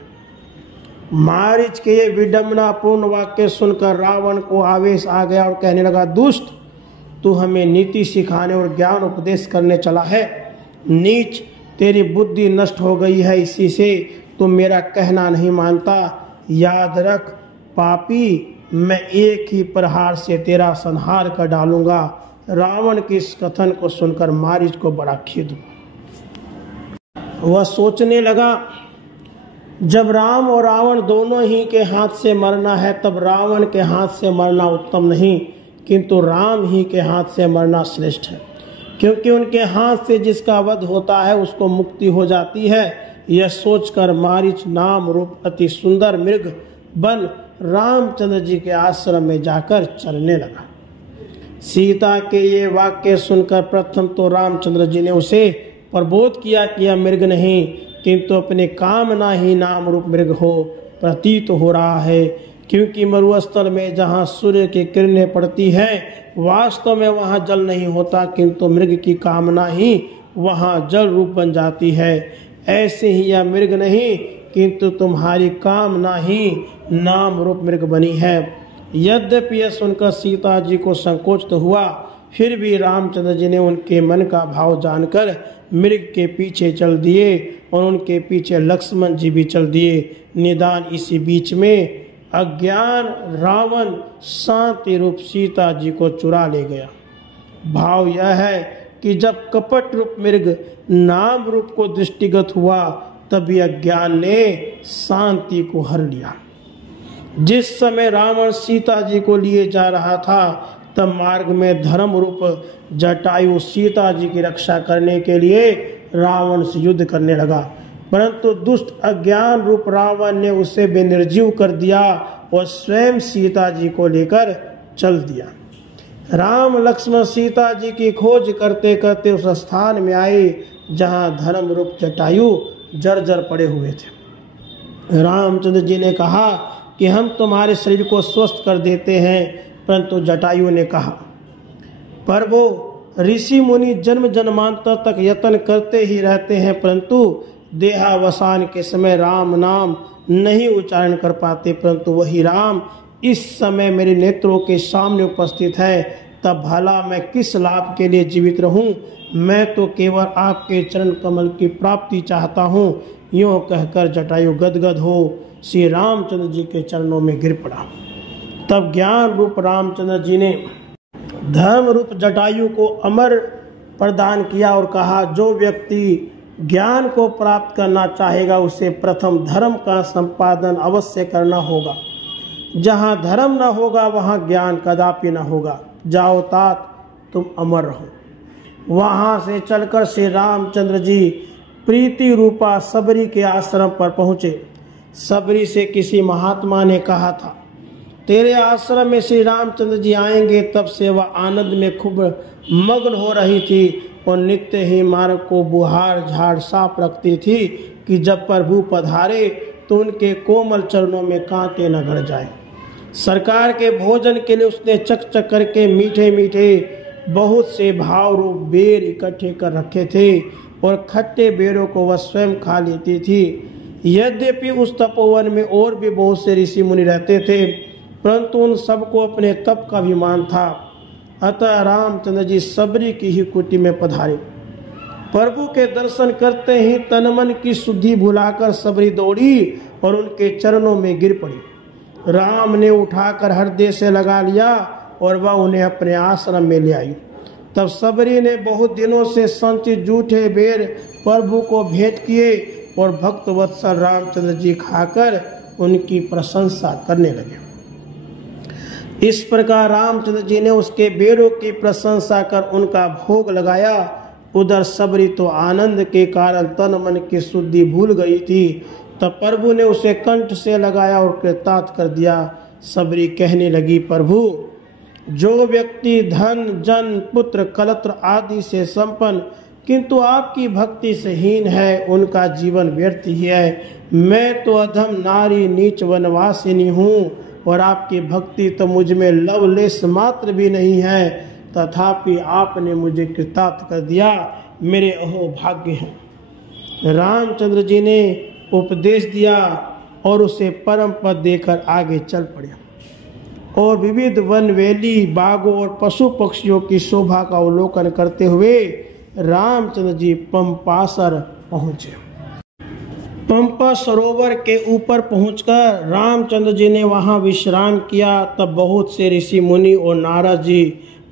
मारीच के ये विडंबनापूर्ण वाक्य सुनकर रावण को आवेश आ गया और कहने लगा, दुष्ट, तू हमें नीति सिखाने और ज्ञान उपदेश करने चला है। नीच, तेरी बुद्धि नष्ट हो गई है, इसी से तू मेरा कहना नहीं मानता। याद रख पापी, मैं एक ही प्रहार से तेरा संहार कर डालूंगा। रावण के इस कथन को सुनकर मारीच को बड़ा खेद हुआ। वह सोचने लगा, जब राम और रावण दोनों ही के हाथ से मरना है, तब रावण के हाथ से मरना उत्तम नहीं, किंतु राम ही के हाथ से मरना श्रेष्ठ है, क्योंकि उनके हाथ से जिसका वध होता है उसको मुक्ति हो जाती है। यह सोचकर मारीच नाम रूप अति सुंदर मृग बन रामचंद्र जी के आश्रम में जाकर चरने लगा। सीता के ये वाक्य सुनकर प्रथम तो रामचंद्र जी ने उसे प्रबोध किया कि यह मृग नहीं, किंतु अपने कामना ही नाम रूप मृग हो प्रतीत हो रहा है, क्योंकि मरुस्थल में जहाँ सूर्य की किरणें पड़ती हैं वास्तव में वहाँ जल नहीं होता, किंतु मृग की कामना ही वहाँ जल रूप बन जाती है। ऐसे ही यह मृग नहीं, किंतु तुम्हारी कामना ही नाम रूप मृग बनी है। यद्यपि यह सुनकर सीता जी को संकोच तो हुआ, फिर भी रामचंद्र जी ने उनके मन का भाव जानकर मृग के पीछे चल दिए और उनके पीछे लक्ष्मण जी भी चल दिए। निदान इसी बीच में अज्ञान रावण शांति रूप सीता जी को चुरा ले गया। भाव यह है कि जब कपट रूप मृग नाम रूप को दृष्टिगत हुआ, तभी अज्ञान ने शांति को हर लिया। जिस समय रावण सीता जी को लिए जा रहा था, तब मार्ग में धर्म रूप जटायु सीता जी की रक्षा करने के लिए रावण से युद्ध करने लगा, परंतु दुष्ट अज्ञान रूप रावण ने उसे बेनिर्जीव कर दिया और स्वयं सीता जी को लेकर चल दिया। राम लक्ष्मण सीता जी की खोज करते करते उस स्थान में आए जहां धर्म रूप जटायु जर्जर पड़े हुए थे। रामचंद्र जी ने कहा कि हम तुम्हारे शरीर को स्वस्थ कर देते हैं, परंतु जटायु ने कहा, प्रभु, ऋषि मुनि जन्म जन्मांतर तक यत्न करते ही रहते हैं, परंतु देहावसान के समय राम नाम नहीं उच्चारण कर पाते, परंतु वही राम इस समय मेरे नेत्रों के सामने उपस्थित है, तब भला मैं किस लाभ के लिए जीवित रहूं? मैं तो केवल आपके चरण कमल की प्राप्ति चाहता हूं। यूं कहकर जटायु गदगद हो श्री रामचंद्र जी के चरणों में गिर पड़ा। तब ज्ञान रूप रामचंद्र जी ने धर्म रूप जटायु को अमर प्रदान किया और कहा, जो व्यक्ति ज्ञान को प्राप्त करना चाहेगा उसे प्रथम धर्म का संपादन अवश्य करना होगा। जहाँ धर्म न होगा वहाँ ज्ञान कदापि न होगा। जाओ तात, तुम अमर रहो। वहाँ से चलकर श्री रामचंद्र जी प्रीति रूपा सबरी के आश्रम पर पहुँचे। सबरी से किसी महात्मा ने कहा था, तेरे आश्रम में श्री रामचंद्र जी आएंगे। तब से वह आनंद में खूब मग्न हो रही थी और नित्य ही मार्ग को बुहार झाड़ साफ रखती थी कि जब प्रभु पधारे तो उनके कोमल चरणों में कांटे न गड़ जाए। सरकार के भोजन के लिए उसने चक चक करके मीठे मीठे बहुत से भाव रूप बेर इकट्ठे कर रखे थे और खट्टे बेरों को वह स्वयं खा लेती थी। यद्यपि उस तपोवन में और भी बहुत से ऋषि मुनि रहते थे, परंतु उन सबको अपने तप का अभिमान था। अतः रामचंद्र जी सबरी की ही कुटी में पधारे। प्रभु के दर्शन करते ही तन मन की शुद्धि भुलाकर सबरी दौड़ी और उनके चरणों में गिर पड़ी। राम ने उठाकर हृदय से लगा लिया और वह उन्हें अपने आश्रम में ले आई। तब सबरी ने बहुत दिनों से संचित जूठे बेर प्रभु को भेंट किए और भक्त वत्सल रामचंद्र जी खाकर उनकी प्रशंसा करने लगे। इस प्रकार रामचंद्र जी ने उसके बेरों की प्रशंसा कर उनका भोग लगाया। उधर सबरी तो आनंद के कारण तन मन की शुद्धि भूल गई थी। तब प्रभु ने उसे कंठ से लगाया और कृतार्थ कर दिया। सबरी कहने लगी, प्रभु, जो व्यक्ति धन जन पुत्र कलत्र आदि से संपन्न किंतु आपकी भक्ति से हीन है, उनका जीवन व्यर्थ ही है। मैं तो अधम नारी नीच वनवासिनी हूँ और आपकी भक्ति तो मुझ में लवलेश मात्र भी नहीं है, तथापि आपने मुझे कृतार्थ कर दिया। मेरे अहो भाग्य है। रामचंद्र जी ने उपदेश दिया और उसे परम पद देकर आगे चल पड़े और विविध वन वेली बागों और पशु पक्षियों की शोभा का अवलोकन करते हुए रामचंद्र जी पंपासर पहुँचे। पंपा सरोवर के ऊपर पहुंचकर रामचंद्र जी ने वहां विश्राम किया। तब बहुत से ऋषि मुनि और नारद जी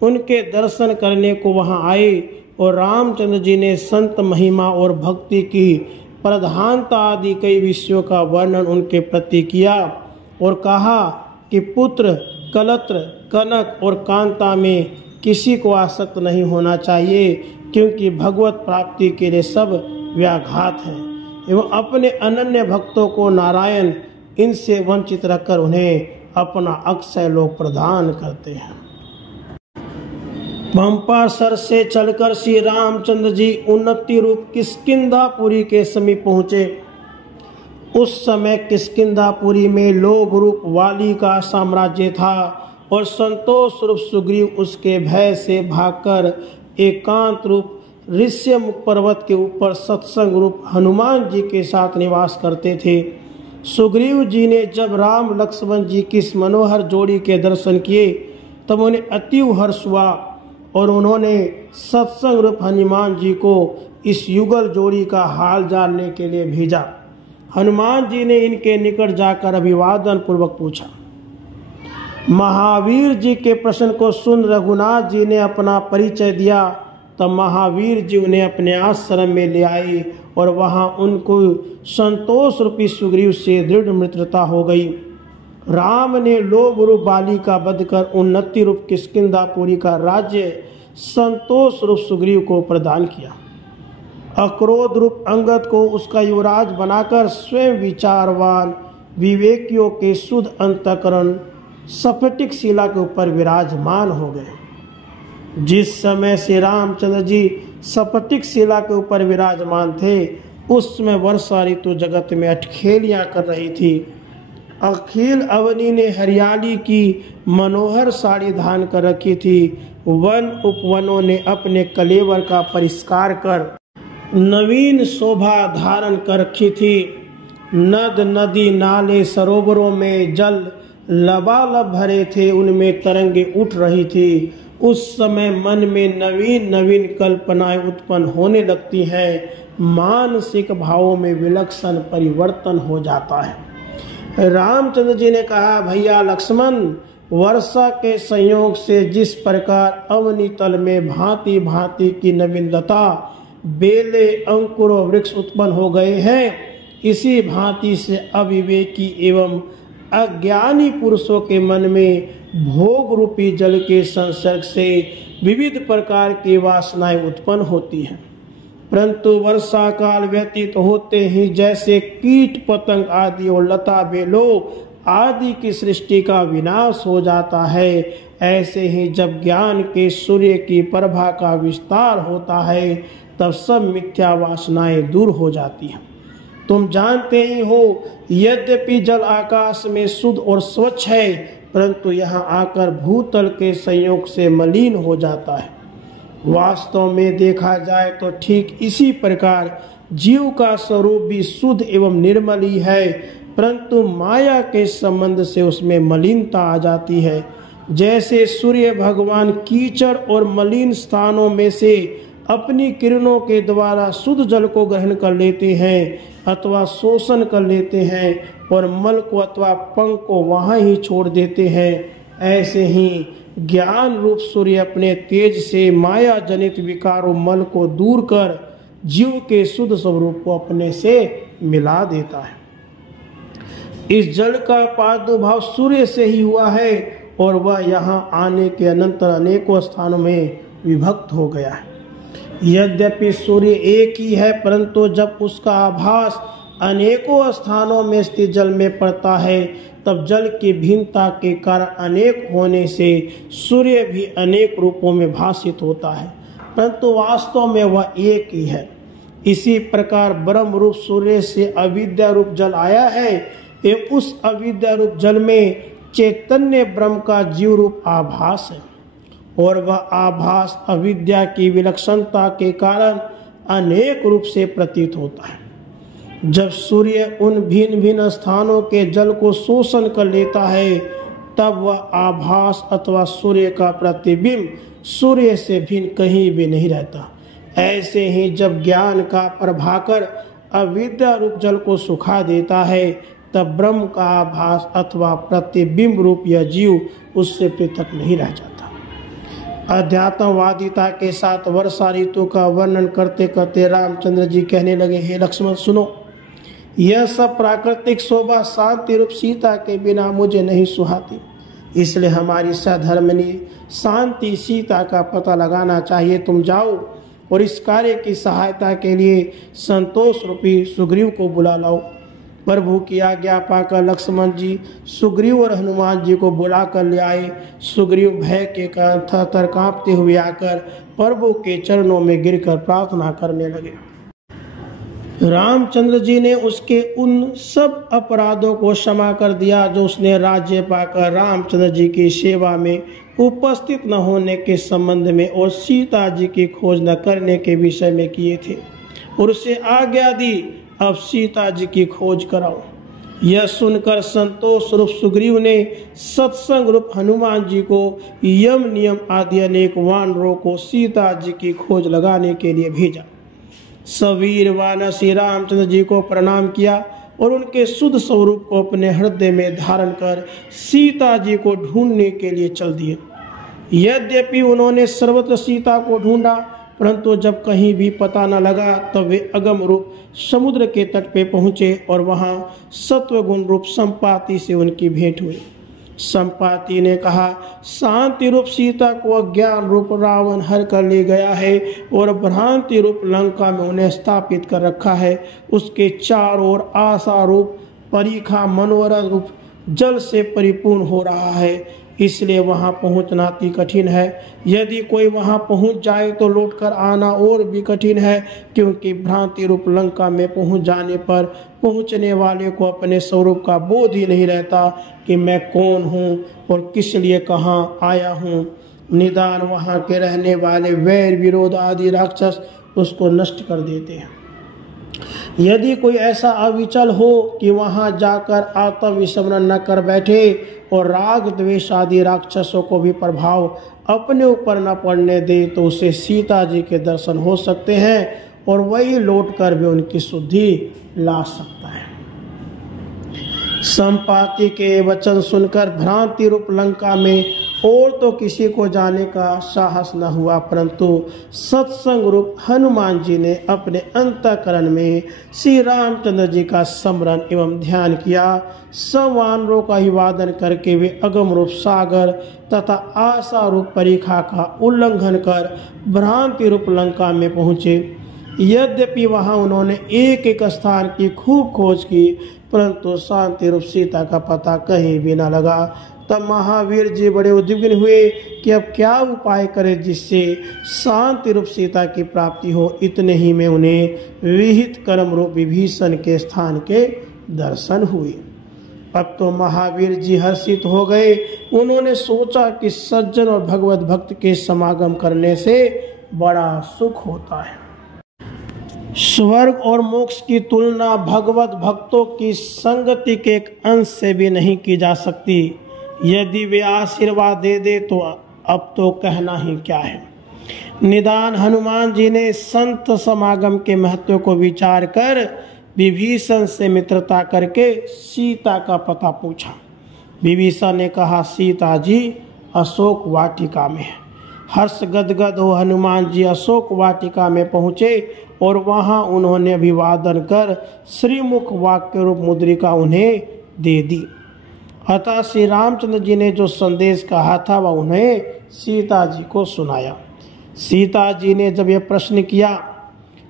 उनके दर्शन करने को वहां आए और रामचंद्र जी ने संत महिमा और भक्ति की प्रधानता आदि कई विषयों का वर्णन उनके प्रति किया और कहा कि पुत्र, कलत्र, कनक और कांता में किसी को आसक्त नहीं होना चाहिए, क्योंकि भगवत प्राप्ति के लिए सब व्याघात हैं एवं अपने अनन्य भक्तों को नारायण इनसे वंचित रखकर उन्हें अपना अक्षय लोक प्रदान करते हैं। पंपासर से चलकर श्री रामचंद्र जी उन्नति रूप किष्किंधापुरी के समीप पहुँचे। उस समय किष्किंधापुरी में लोभ रूप वाली का साम्राज्य था और संतोष रूप सुग्रीव उसके भय से भागकर एकांत रूप ऋष्यमुख पर्वत के ऊपर सत्संग रूप हनुमान जी के साथ निवास करते थे। सुग्रीव जी ने जब राम लक्ष्मण जी की इस मनोहर जोड़ी के दर्शन किए तब उन्हें अतीव हर्ष हुआ और उन्होंने सत्संग रूप हनुमान जी को इस युगल जोड़ी का हाल जानने के लिए भेजा। हनुमान जी ने इनके निकट जाकर अभिवादन पूर्वक पूछा। महावीर जी के प्रश्न को सुन रघुनाथ जी ने अपना परिचय दिया। तब महावीर जी उन्हें अपने आश्रम में ले आए और वहां उनको संतोष रूपी सुग्रीव से दृढ़ मित्रता हो गई। राम ने लोभ रूप बाली का वध कर उन्नति रूप किष्किंधापुरी का राज्य संतोष रूप सुग्रीव को प्रदान किया। अक्रोध रूप अंगद को उसका युवराज बनाकर स्वयं विचारवान विवेकियों के शुद्ध अंतःकरण स्फटिक शिला के ऊपर विराजमान हो गए। जिस समय श्री रामचंद्र जी स्फटिक शिला के ऊपर विराजमान थे उस समय वर्षा ऋतु जगत में अटखेलियां कर रही थी। अखिल अवनी ने हरियाली की मनोहर साड़ी धारण कर रखी थी। वन उपवनों ने अपने कलेवर का परिष्कार कर नवीन शोभा धारण कर रखी थी। नद नदी नाले सरोवरों में जल लबालब भरे थे, उनमें तरंगे उठ रही थी। उस समय मन में नवीन नवीन कल्पनाएं उत्पन्न होने लगती हैं। मानसिक भावों में विलक्षण परिवर्तन हो जाता है। रामचंद्र जी ने कहा, भैया लक्ष्मण, वर्षा के संयोग से जिस प्रकार अवनी तल में भांति भांति की नवीन लता, बेले, अंकुर और वृक्ष उत्पन्न हो गए हैं, इसी भांति से अविवेकी एवं अज्ञानी पुरुषों के मन में भोग रूपी जल के संसर्ग से विविध प्रकार की वासनाएं उत्पन्न होती हैं। परंतु वर्षा काल व्यतीत होते ही जैसे कीट पतंग आदि और लता बेलो आदि की सृष्टि का विनाश हो जाता है, ऐसे ही जब ज्ञान के सूर्य की प्रभा का विस्तार होता है तब सब मिथ्या वासनाएं दूर हो जाती हैं। तुम जानते ही हो, यद्यपि जल आकाश में शुद्ध और स्वच्छ है, परंतु यहाँ आकर भूतल के संयोग से मलिन हो जाता है। वास्तव में देखा जाए तो ठीक इसी प्रकार जीव का स्वरूप भी शुद्ध एवं निर्मल ही है, परंतु माया के संबंध से उसमें मलिनता आ जाती है। जैसे सूर्य भगवान कीचड़ और मलिन स्थानों में से अपनी किरणों के द्वारा शुद्ध जल को ग्रहण कर लेते हैं अथवा शोषण कर लेते हैं और मल को अथवा पंख को वहां ही छोड़ देते हैं, ऐसे ही ज्ञान रूप सूर्य अपने तेज से माया जनित विकारों मल को दूर कर जीव के शुद्ध स्वरूप को अपने से मिला देता है। इस जल का प्रादुर्भाव सूर्य से ही हुआ है और वह यहाँ आने के अनंतर अनेकों स्थानों में विभक्त हो गया है। यद्यपि सूर्य एक ही है, परंतु जब उसका आभास अनेकों स्थानों में स्थित जल में पड़ता है तब जल की भिन्नता के कारण अनेक होने से सूर्य भी अनेक रूपों में भासित होता है, परंतु वास्तव में वह एक ही है। इसी प्रकार ब्रह्म रूप सूर्य से अविद्या रूप जल आया है एवं उस अविद्या रूप जल में चैतन्य ब्रह्म का जीव रूप आभास है और वह आभास अविद्या की विलक्षणता के कारण अनेक रूप से प्रतीत होता है। जब सूर्य उन भिन्न भिन्न स्थानों के जल को शोषण कर लेता है तब वह आभास अथवा सूर्य का प्रतिबिंब सूर्य से भिन्न कहीं भी नहीं रहता। ऐसे ही जब ज्ञान का प्रभाकर अविद्या रूप जल को सुखा देता है तब ब्रह्म का आभास अथवा प्रतिबिंब रूप यह जीव उससे पृथक नहीं रह जाता। अध्यात्मवादिता के साथ वर्षा ऋतु का वर्णन करते करते रामचंद्र जी कहने लगे, हे लक्ष्मण सुनो, यह सब प्राकृतिक शोभा शांति रूप सीता के बिना मुझे नहीं सुहाती। इसलिए हमारी सधर्मिणी शांति सीता का पता लगाना चाहिए। तुम जाओ और इस कार्य की सहायता के लिए संतोष रूपी सुग्रीव को बुला लाओ। प्रभु की आज्ञा पाकर लक्ष्मण जी सुग्रीव और हनुमान जी को बुला कर ले आए। सुग्रीव भय के कारण थर-थर कांपते हुए आकर प्रभु के चरणों में गिरकर प्रार्थना करने लगे। रामचंद्र जी ने उसके उन सब अपराधों को क्षमा कर दिया जो उसने राज्य पाकर रामचंद्र जी की सेवा में उपस्थित न होने के संबंध में और सीता जी की खोज न करने के विषय में किए थे, और उसे आज्ञा दी अब सीता जी की खोज कराओ। यह सुनकर संतोष रूप सुग्रीव ने सत्संग रूप हनुमान जी को यम नियम आदि अनेक वानरों को सीता जी की खोज लगाने के लिए भेजा। सवीर वानर श्री रामचंद्र जी को प्रणाम किया और उनके शुद्ध स्वरूप को अपने हृदय में धारण कर सीता जी को ढूंढने के लिए चल दिए। यद्यपि उन्होंने सर्वत्र सीता को ढूंढा, परंतु जब कहीं भी पता न लगा तब वे अगम रूप समुद्र के तट पे पहुंचे और वहां सत्वगुण रूप संपाति से उनकी भेंट हुई। संपाति ने कहा, शांति रूप सीता को अज्ञान रूप रावण हर कर ले गया है और भ्रांति रूप लंका में उन्हें स्थापित कर रखा है। उसके चारों ओर आशा रूप परीखा मनोरथ रूप जल से परिपूर्ण हो रहा है, इसलिए वहां पहुंचना अति कठिन है। यदि कोई वहां पहुंच जाए तो लौटकर आना और भी कठिन है, क्योंकि भ्रांति रूप लंका में पहुंच जाने पर पहुंचने वाले को अपने स्वरूप का बोध ही नहीं रहता कि मैं कौन हूं और किस लिए कहाँ आया हूं। निदान वहां के रहने वाले वैर विरोध आदि राक्षस उसको नष्ट कर देते हैं। यदि कोई ऐसा अविचल हो कि वहां जाकर आत्मविस्मरण न कर बैठे और राग द्वेष आदि राक्षसों को भी प्रभाव अपने ऊपर न पड़ने दे तो उसे सीता जी के दर्शन हो सकते हैं और वही लौटकर भी उनकी शुद्धि ला सकता है। संपाति के वचन सुनकर भ्रांति रूप लंका में और तो किसी को जाने का साहस न हुआ, परंतु सत्संग रूप हनुमान जी ने अपने अंतःकरण में श्री रामचंद्र जी का स्मरण एवं ध्यान किया। सब वानरों का अभिवादन करके वे अगम रूप सागर तथा आशा रूप परीक्षा का उल्लंघन कर भ्रांति रूप लंका में पहुँचे। यद्यपि वहां उन्होंने एक एक स्थान की खूब खोज की, परंतु शांति रूप सीता का पता कहीं भी न लगा। तब महावीर जी बड़े उद्विग्न हुए कि अब क्या उपाय करें जिससे शांति रूप सीता की प्राप्ति हो। इतने ही में उन्हें विहित कर्म रूप विभीषण के स्थान के दर्शन हुए। अब तो महावीर जी हर्षित हो गए। उन्होंने सोचा कि सज्जन और भगवत भक्त के समागम करने से बड़ा सुख होता है। स्वर्ग और मोक्ष की तुलना भगवत भक्तों की संगति के एक अंश से भी नहीं की जा सकती। यदि वे आशीर्वाद दे दे तो अब तो कहना ही क्या है। निदान हनुमान जी ने संत समागम के महत्व को विचार कर विभीषण से मित्रता करके सीता का पता पूछा। विभीषण ने कहा, सीता जी अशोक वाटिका में है। हर्ष गदगद हो हनुमान जी अशोक वाटिका में पहुँचे और वहाँ उन्होंने अभिवादन कर श्रीमुख वाक्य रूप मुद्रिका उन्हें दे दी। अतः श्री रामचंद्र जी ने जो संदेश कहा था वह उन्हें सीता जी को सुनाया। सीता जी ने जब यह प्रश्न किया,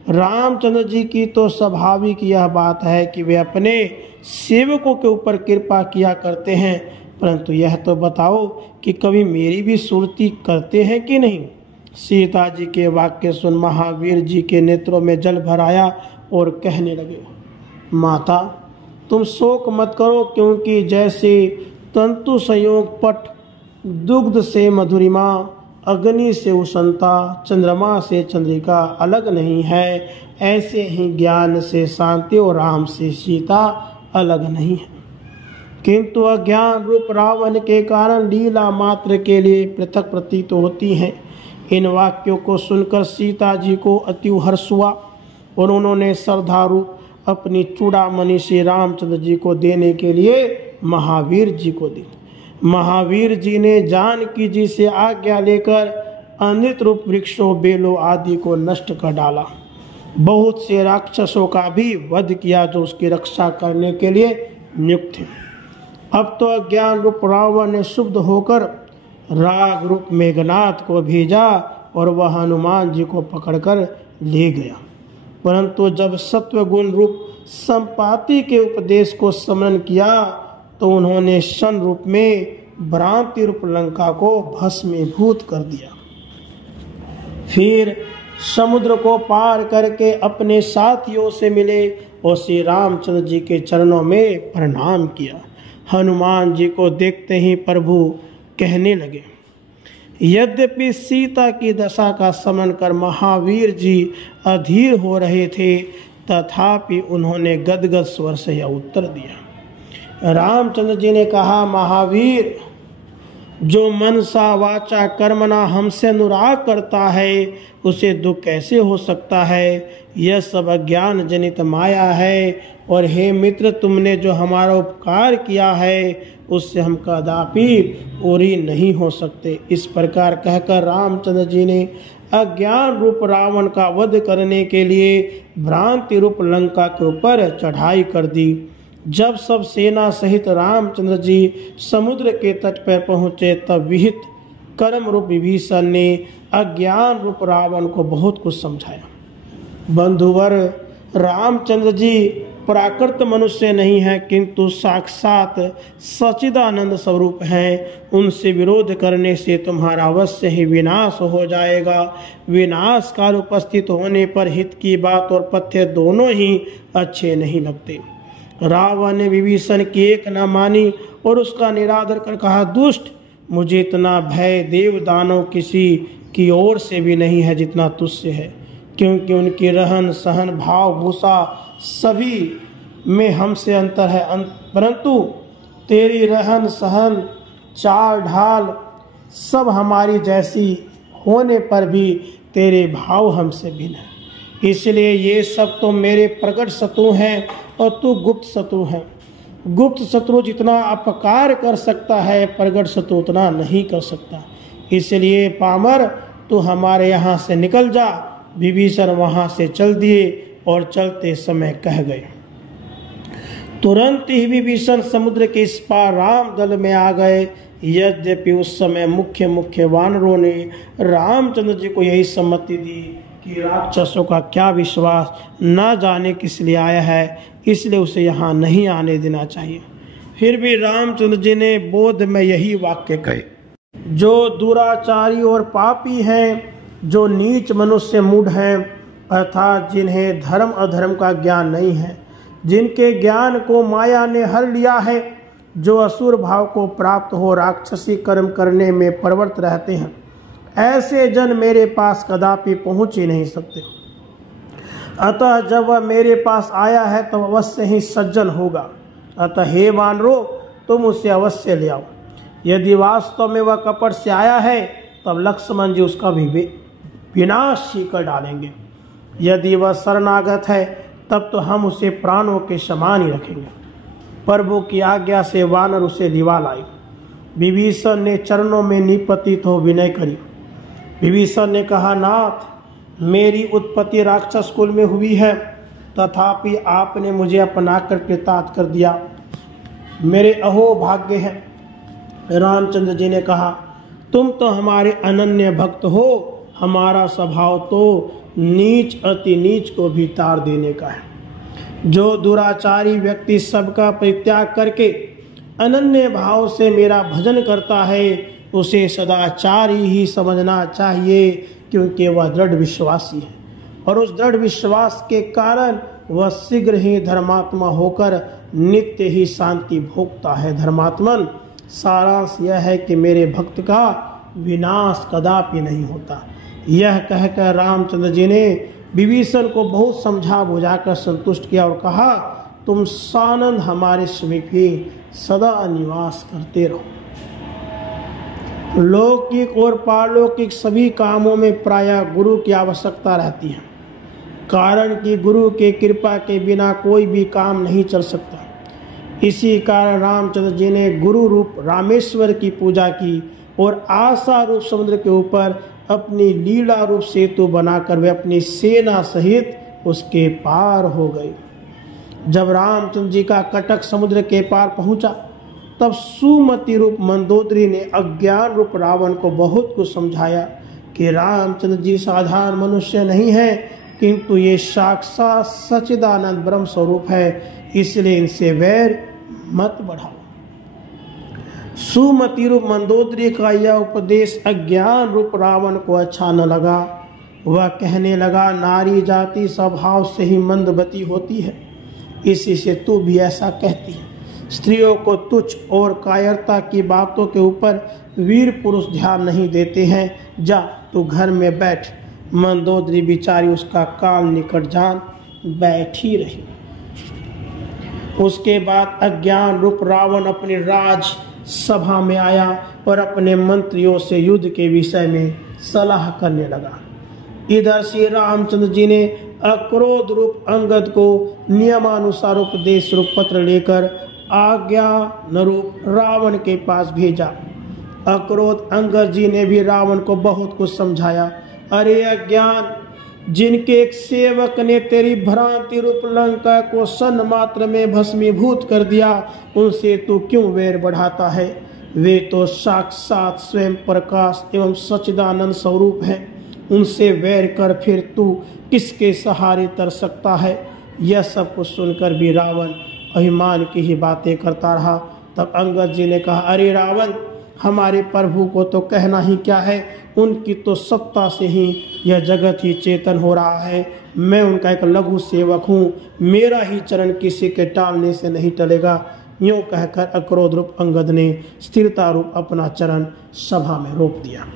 रामचंद्र जी की तो स्वाभाविक यह बात है कि वे अपने सेवकों के ऊपर कृपा किया करते हैं, परंतु यह तो बताओ कि कभी मेरी भी सुरती करते हैं कि नहीं। सीता जी के वाक्य सुन महावीर जी के नेत्रों में जल भर आया और कहने लगे, माता तुम शोक मत करो, क्योंकि जैसे तंतु संयोग पट दुग्ध से मधुरिमा अग्नि से उष्णता, चंद्रमा से चंद्रिका अलग नहीं है, ऐसे ही ज्ञान से शांति और राम से सीता अलग नहीं है। किंतु अज्ञान रूप रावण के कारण लीला मात्र के लिए पृथक प्रतीत होती हैं। इन वाक्यों को सुनकर सीता जी को अति हर्ष हुआ और उन्होंने श्रद्धारूप अपनी चूड़ामणि श्री रामचंद्र जी को देने के लिए महावीर जी को दी। महावीर जी ने जानकी जी से आज्ञा लेकर अमृत रूप वृक्षों, बेलों आदि को नष्ट कर डाला। बहुत से राक्षसों का भी वध किया जो उसकी रक्षा करने के लिए नियुक्त थे। अब तो अज्ञान रूप रावण ने शुद्ध होकर राग रूप मेघनाथ को भेजा और वह हनुमान जी को पकड़कर ले गया। परंतु जब सत्व गुण रूप संपाति के उपदेश को स्मरण किया तो उन्होंने शन रूप में भ्रांति रूप लंका को भस्मीभूत कर दिया। फिर समुद्र को पार करके अपने साथियों से मिले और श्री रामचंद्र जी के चरणों में प्रणाम किया। हनुमान जी को देखते ही प्रभु कहने लगे। यद्यपि सीता की दशा का स्मरण कर महावीर जी अधीर हो रहे थे, तथापि उन्होंने गदगद स्वर से यह उत्तर दिया। रामचंद्र जी ने कहा, महावीर, जो मनसा वाचा कर्मणा हमसे अनुराग करता है उसे दुख कैसे हो सकता है? यह सब अज्ञान जनित माया है। और हे मित्र, तुमने जो हमारा उपकार किया है उससे हम कदापि ओरी नहीं हो सकते। इस प्रकार कहकर रामचंद्र जी ने अज्ञान रूप रावण का वध करने के लिए भ्रांति रूप लंका के ऊपर चढ़ाई कर दी। जब सब सेना सहित रामचंद्र जी समुद्र के तट पर पहुँचे तब विहित कर्म रूप विभीषण ने अज्ञान रूप रावण को बहुत कुछ समझाया। बंधुवर, रामचंद्र जी प्राकृत मनुष्य नहीं है किंतु साक्षात सच्चिदानंद स्वरूप हैं। उनसे विरोध करने से तुम्हारा अवश्य ही विनाश हो जाएगा। विनाश काल उपस्थित होने पर हित की बात और पथ्य दोनों ही अच्छे नहीं लगते। रावण ने विभीषण की एक न मानी और उसका निरादर कर कहा, दुष्ट, मुझे इतना भय देव दानव किसी की ओर से भी नहीं है जितना तुझसे है, क्योंकि उनकी रहन सहन भाव भूषा सभी में हमसे अंतर है, परंतु तेरी रहन सहन चाल ढाल सब हमारी जैसी होने पर भी तेरे भाव हमसे भिन्न है। इसलिए ये सब तो मेरे प्रकट शत्रु हैं और तू गुप्त शत्रु है। गुप्त शत्रु जितना अपकार कर सकता है, प्रकट शत्रु उतना नहीं कर सकता। इसलिए पामर, तू हमारे यहाँ से निकल जा। विभीषण वहाँ से चल दिए और चलते समय कह गए। तुरंत ही विभीषण समुद्र के इस पार राम दल में आ गए। यद्यपि उस समय मुख्य वानरों ने रामचंद्र जी को यही सम्मति दी कि राक्षसों का क्या विश्वास, न जाने किस लिए आया है, इसलिए उसे यहाँ नहीं आने देना चाहिए। फिर भी रामचंद्र जी ने बोध में यही वाक्य कहे, जो दुराचारी और पापी हैं, जो नीच मनुष्य मूढ़ हैं, अर्थात जिन्हें धर्म अधर्म का ज्ञान नहीं है, जिनके ज्ञान को माया ने हर लिया है, जो असुर भाव को प्राप्त हो राक्षसी कर्म करने में प्रवृत्त रहते हैं, ऐसे जन मेरे पास कदापि पहुंच ही नहीं सकते। अतः जब वह मेरे पास आया है तो अवश्य ही सज्जन होगा। अतः हे वानरो, तुम उसे अवश्य ले आओ। यदि वास्तव में वह कपट से आया है तब लक्ष्मण जी उसका भी विनाश ही कर डालेंगे। यदि वह शरणागत है तब तो हम उसे प्राणों के समान ही रखेंगे। प्रभु की आज्ञा से वानर उसे लिवा लाई। विभीषण ने चरणों में निपतित हो विनय करी। विभीषण ने कहा, नाथ, मेरी उत्पत्ति राक्षस कुल में हुई है, तथापि आपने मुझे अपनाकर कृतार्थ कर दिया। मेरे अहो भाग्य है। रामचंद्र जी ने कहा, तुम तो हमारे अनन्य भक्त हो। हमारा स्वभाव तो नीच अति नीच को भी तार देने का है। जो दुराचारी व्यक्ति सबका परित्याग करके अनन्य भाव से मेरा भजन करता है उसे सदाचारी ही समझना चाहिए, क्योंकि वह दृढ़ विश्वासी है और उस दृढ़ विश्वास के कारण वह शीघ्र ही धर्मात्मा होकर नित्य ही शांति भोगता है। धर्मात्मन, सारांश यह है कि मेरे भक्त का विनाश कदापि नहीं होता। यह कहकर रामचंद्र जी ने विभीषण को बहुत समझा बुझाकर संतुष्ट किया और कहा, तुम सानंद हमारे समीप ही सदा निवास करते रहो। लौकिक और पारलौकिक सभी कामों में प्रायः गुरु की आवश्यकता रहती है, कारण कि गुरु के कृपा के बिना कोई भी काम नहीं चल सकता। इसी कारण रामचंद्र जी ने गुरु रूप रामेश्वर की पूजा की और आशा रूप समुद्र के ऊपर अपनी लीला रूप सेतु बनाकर वे अपनी सेना सहित उसके पार हो गए। जब रामचंद्र जी का कटक समुद्र के पार पहुंचा, तब सुमति रूप मंदोदरी ने अज्ञान रूप रावण को बहुत कुछ समझाया कि रामचंद्र जी साधारण मनुष्य नहीं है, किंतु ये साक्षात सच्चिदानंद ब्रह्म स्वरूप है, इसलिए इनसे वैर मत बढ़ाओ। सुमति रूप मंदोदरी का यह उपदेश अज्ञान रूप रावण को अच्छा न लगा। वह कहने लगा, नारी जाति स्वभाव से ही मंदबती होती है, इसी से तू भी ऐसा कहती है। स्त्रियों को तुच्छ और कायरता की बातों के ऊपर वीर पुरुष ध्यान नहीं देते हैं। जा तू घर में बैठ। मंदोदरी बिचारी उसका काल निकट जान बैठी रही। उसके बाद अज्ञान रूप रावण अपनी राज सभा में आया और अपने मंत्रियों से युद्ध के विषय में सलाह करने लगा। इधर श्री रामचंद्र जी ने अक्रोध रूप अंगद को नियमानुसार उपदेश रूप पत्र लेकर आज्ञा रूप रावण के पास भेजा। अक्रोध अंगद जी ने भी रावण को बहुत कुछ समझाया। अरे अज्ञान, जिनके एक सेवक ने तेरी भ्रांति रूप लंका को सन मात्र में भस्मीभूत कर दिया, उनसे तू क्यों वैर बढ़ाता है? वे तो साक्षात स्वयं प्रकाश एवं सच्चिदानंद स्वरूप हैं। उनसे वैर कर फिर तू किसके सहारे तर सकता है? यह सब कुछ सुनकर भी रावण अभिमान की ही बातें करता रहा। तब अंगद जी ने कहा, अरे रावण, हमारे प्रभु को तो कहना ही क्या है, उनकी तो सत्ता से ही यह जगत ही चेतन हो रहा है। मैं उनका एक लघु सेवक हूँ, मेरा ही चरण किसी के टालने से नहीं टलेगा। यूँ कहकर अक्रोध रूप अंगद ने स्थिरता रूप अपना चरण सभा में रोक दिया।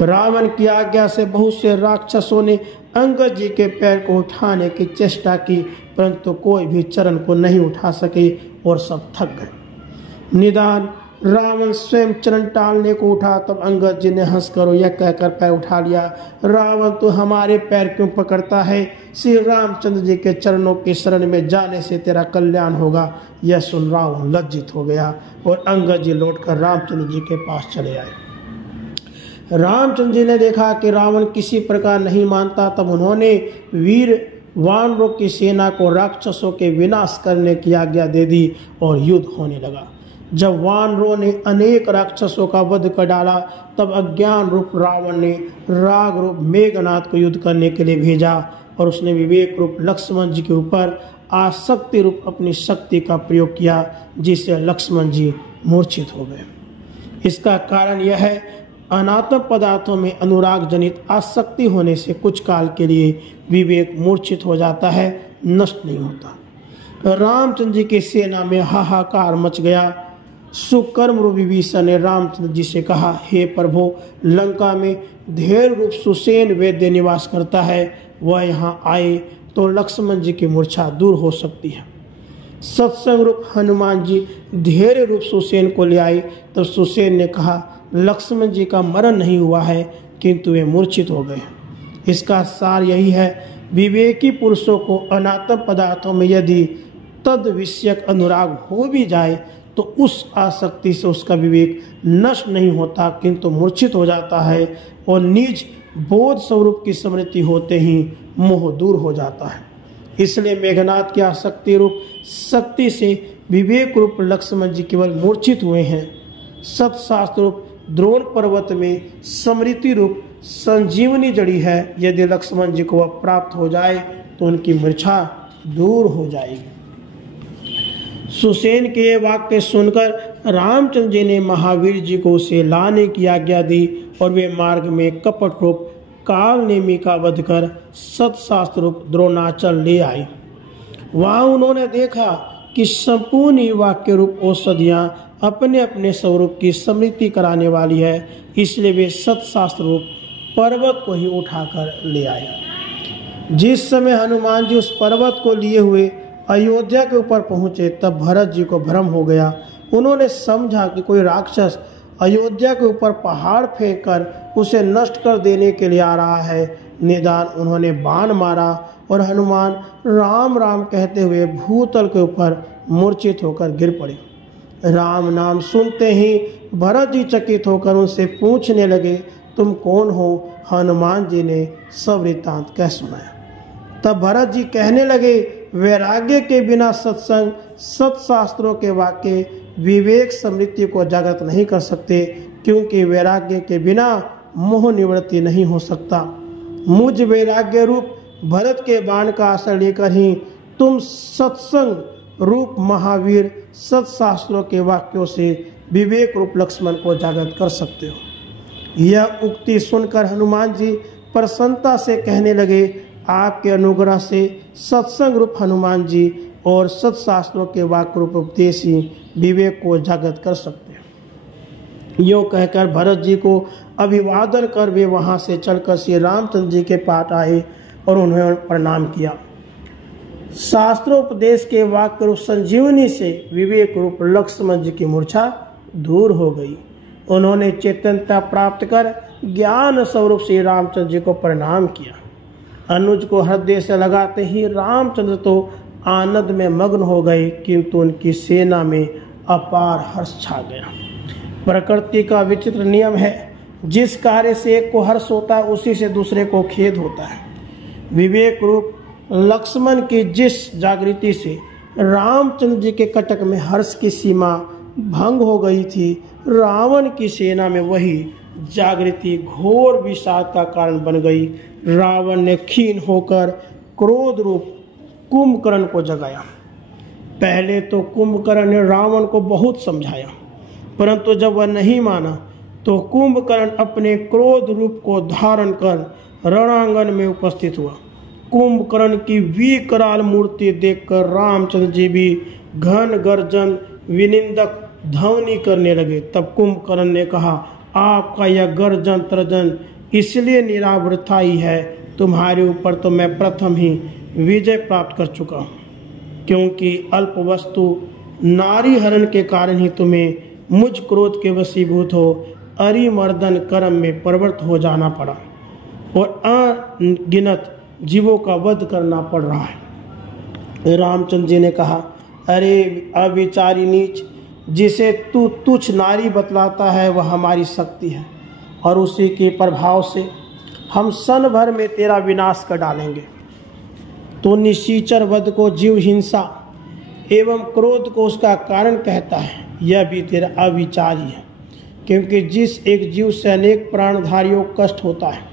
रावण की आज्ञा से बहुत से राक्षसों ने अंगद जी के पैर को उठाने की चेष्टा की, परंतु कोई भी चरण को नहीं उठा सके और सब थक गए। निदान रावण स्वयं चरण टालने को उठा, तब अंगद जी ने हंसकर यह कहकर पैर उठा लिया, रावण तो हमारे पैर क्यों पकड़ता है? श्री रामचंद्र जी के चरणों की शरण में जाने से तेरा कल्याण होगा। यह सुन रावण लज्जित हो गया और अंगद जी लौटकर रामचंद्र जी के पास चले आए। रामचंद्र जी ने देखा कि रावण किसी प्रकार नहीं मानता, तब उन्होंने वीर वानरों की सेना को राक्षसों के विनाश करने की आज्ञा दे दी और युद्ध होने लगा। जब वानरों ने अनेक राक्षसों का वध कर डाला, तब अज्ञान रूप रावण ने राग रूप मेघनाथ को युद्ध करने के लिए भेजा और उसने विवेक रूप लक्ष्मण जी के ऊपर आसक्ति रूप अपनी शक्ति का प्रयोग किया, जिससे लक्ष्मण जी मूर्छित हो गए। इसका कारण यह है, अनात्म पदार्थों में अनुराग जनित आसक्ति होने से कुछ काल के लिए विवेक मूर्छित हो जाता है, नष्ट नहीं होता। रामचंद्र जी की सेना में हाहाकार मच गया। सुकर्म रूप विभीषण ने रामचंद्र जी से कहा, हे प्रभु, लंका में धैर्य रूप सुसेन वैद्य निवास करता है, वह यहाँ आए तो लक्ष्मण जी की मूर्छा दूर हो सकती है। सत्संग रूप हनुमान जी धैर्य रूप सुसेन को ले आए, तो सुसेन ने कहा, लक्ष्मण जी का मरण नहीं हुआ है, किंतु वे मूर्छित हो गए। इसका सार यही है, विवेकी पुरुषों को अनात्म पदार्थों में यदि तद विषयक अनुराग हो भी जाए, तो उस आसक्ति से उसका विवेक नष्ट नहीं होता, किंतु मूर्छित हो जाता है और निज बोध स्वरूप की स्मृति होते ही मोह दूर हो जाता है। इसलिए मेघनाथ की आसक्ति रूप शक्ति से विवेक रूप लक्ष्मण जी केवल मूर्छित हुए हैं। सतशास्त्र रूप द्रोण पर्वत में स्मृति रूप संजीवनी जड़ी है, यदि लक्ष्मण जी को वह प्राप्त हो जाए तो उनकी मूर्छा दूर हो जाएगी। सुसेन के वाक्य सुनकर रामचंद्र जी ने महावीर जी को उसे लाने की आज्ञा दी और वे मार्ग में कपट रूप काल नेमी का वध कर सतशास्त्र रूप द्रोणाचल ले आए। वहां उन्होंने देखा कि संपूर्ण वाक्य रूप औषधियां अपने अपने स्वरूप की स्मृति कराने वाली है, इसलिए वे सतशास्त्र रूप पर्वत को ही उठाकर ले आए। जिस समय हनुमान जी उस पर्वत को लिए हुए अयोध्या के ऊपर पहुंचे, तब भरत जी को भ्रम हो गया। उन्होंने समझा कि कोई राक्षस अयोध्या के ऊपर पहाड़ फेंककर उसे नष्ट कर देने के लिए आ रहा है। निदान उन्होंने बाण मारा और हनुमान राम राम कहते हुए भूतल के ऊपर मूर्छित होकर गिर पड़े। राम नाम सुनते ही भरत जी चकित होकर उनसे पूछने लगे, तुम कौन हो? हनुमान जी ने सब वृत्तांत कह सुनाया। तब भरत जी कहने लगे, वैराग्य के बिना सत्संग, सत्शास्त्रों के वाक्य, विवेक स्मृति को जागृत नहीं कर सकते, क्योंकि वैराग्य के बिना मोह निवृत्ति नहीं हो सकता। मुझ वैराग्य रूप भरत के बाण का आश्रय लेकर ही तुम सत्संग रूप महावीर सत्शास्त्रों के वाक्यों से विवेक रूप लक्ष्मण को जागृत कर सकते हो। यह उक्ति सुनकर हनुमान जी प्रसन्नता से कहने लगे, आपके अनुग्रह से सत्संग रूप हनुमान जी और सत्शास्त्रों के वाक्य रूप उपदेश ही विवेक को जागृत कर सकते हैं। यूँ कहकर भरत जी को अभिवादन कर वे वहाँ से चलकर श्री रामचंद्र जी के पास आए और उन्हें प्रणाम किया। शास्त्रोपदेश के वाक्य रूप संजीवनी से विवेक रूप लक्ष्मण जी की मूर्छा दूर हो गई। उन्होंने चेतनता प्राप्त कर ज्ञान स्वरूप श्री रामचंद्र जी को प्रणाम किया। अनुज को हृदय से लगाते ही रामचंद्र तो आनंद में मग्न हो गए, किंतु उनकी सेना में अपार हर्ष छा गया। प्रकृति का विचित्र नियम है, जिस कार्य से एक को हर्ष होता है उसी से दूसरे को खेद होता है। विवेक रूप लक्ष्मण की जिस जागृति से रामचंद्र जी के कटक में हर्ष की सीमा भंग हो गई थी, रावण की सेना में वही जागृति घोर विषाद का कारण बन गई। रावण ने खीन होकर क्रोध रूप कुंभकर्ण को जगाया। पहले तो कुंभकर्ण ने रावण को बहुत समझाया, परंतु जब वह नहीं माना तो कुंभकर्ण अपने क्रोध रूप को धारण कर रणांगन में उपस्थित हुआ। कुंभकर्ण की विकराल मूर्ति देखकर रामचंद्र जी भी घन गर्जन विनिंदक ध्वनि करने लगे। तब कुंभकर्ण ने कहा, आपका यह गर्जन तर्जन इसलिए निरावृथा ही है, तुम्हारे ऊपर तो मैं प्रथम ही विजय प्राप्त कर चुका हूँ, क्योंकि अल्प वस्तु नारी हरण के कारण ही तुम्हें मुझ क्रोध के वशीभूत हो अरिमर्दन कर्म में प्रवृत्त हो जाना पड़ा और अनगिनत जीवों का वध करना पड़ रहा है। रामचंद्र जी ने कहा, अरे अविचारी नीच, जिसे तू तुच्छ नारी बतलाता है वह हमारी शक्ति है, और उसी के प्रभाव से हम सन भर में तेरा विनाश कर डालेंगे। तो निशाचर वध को जीव हिंसा एवं क्रोध को उसका कारण कहता है, यह भी तेरा अविचार ही है, क्योंकि जिस एक जीव से अनेक प्राणधारियों को कष्ट होता है,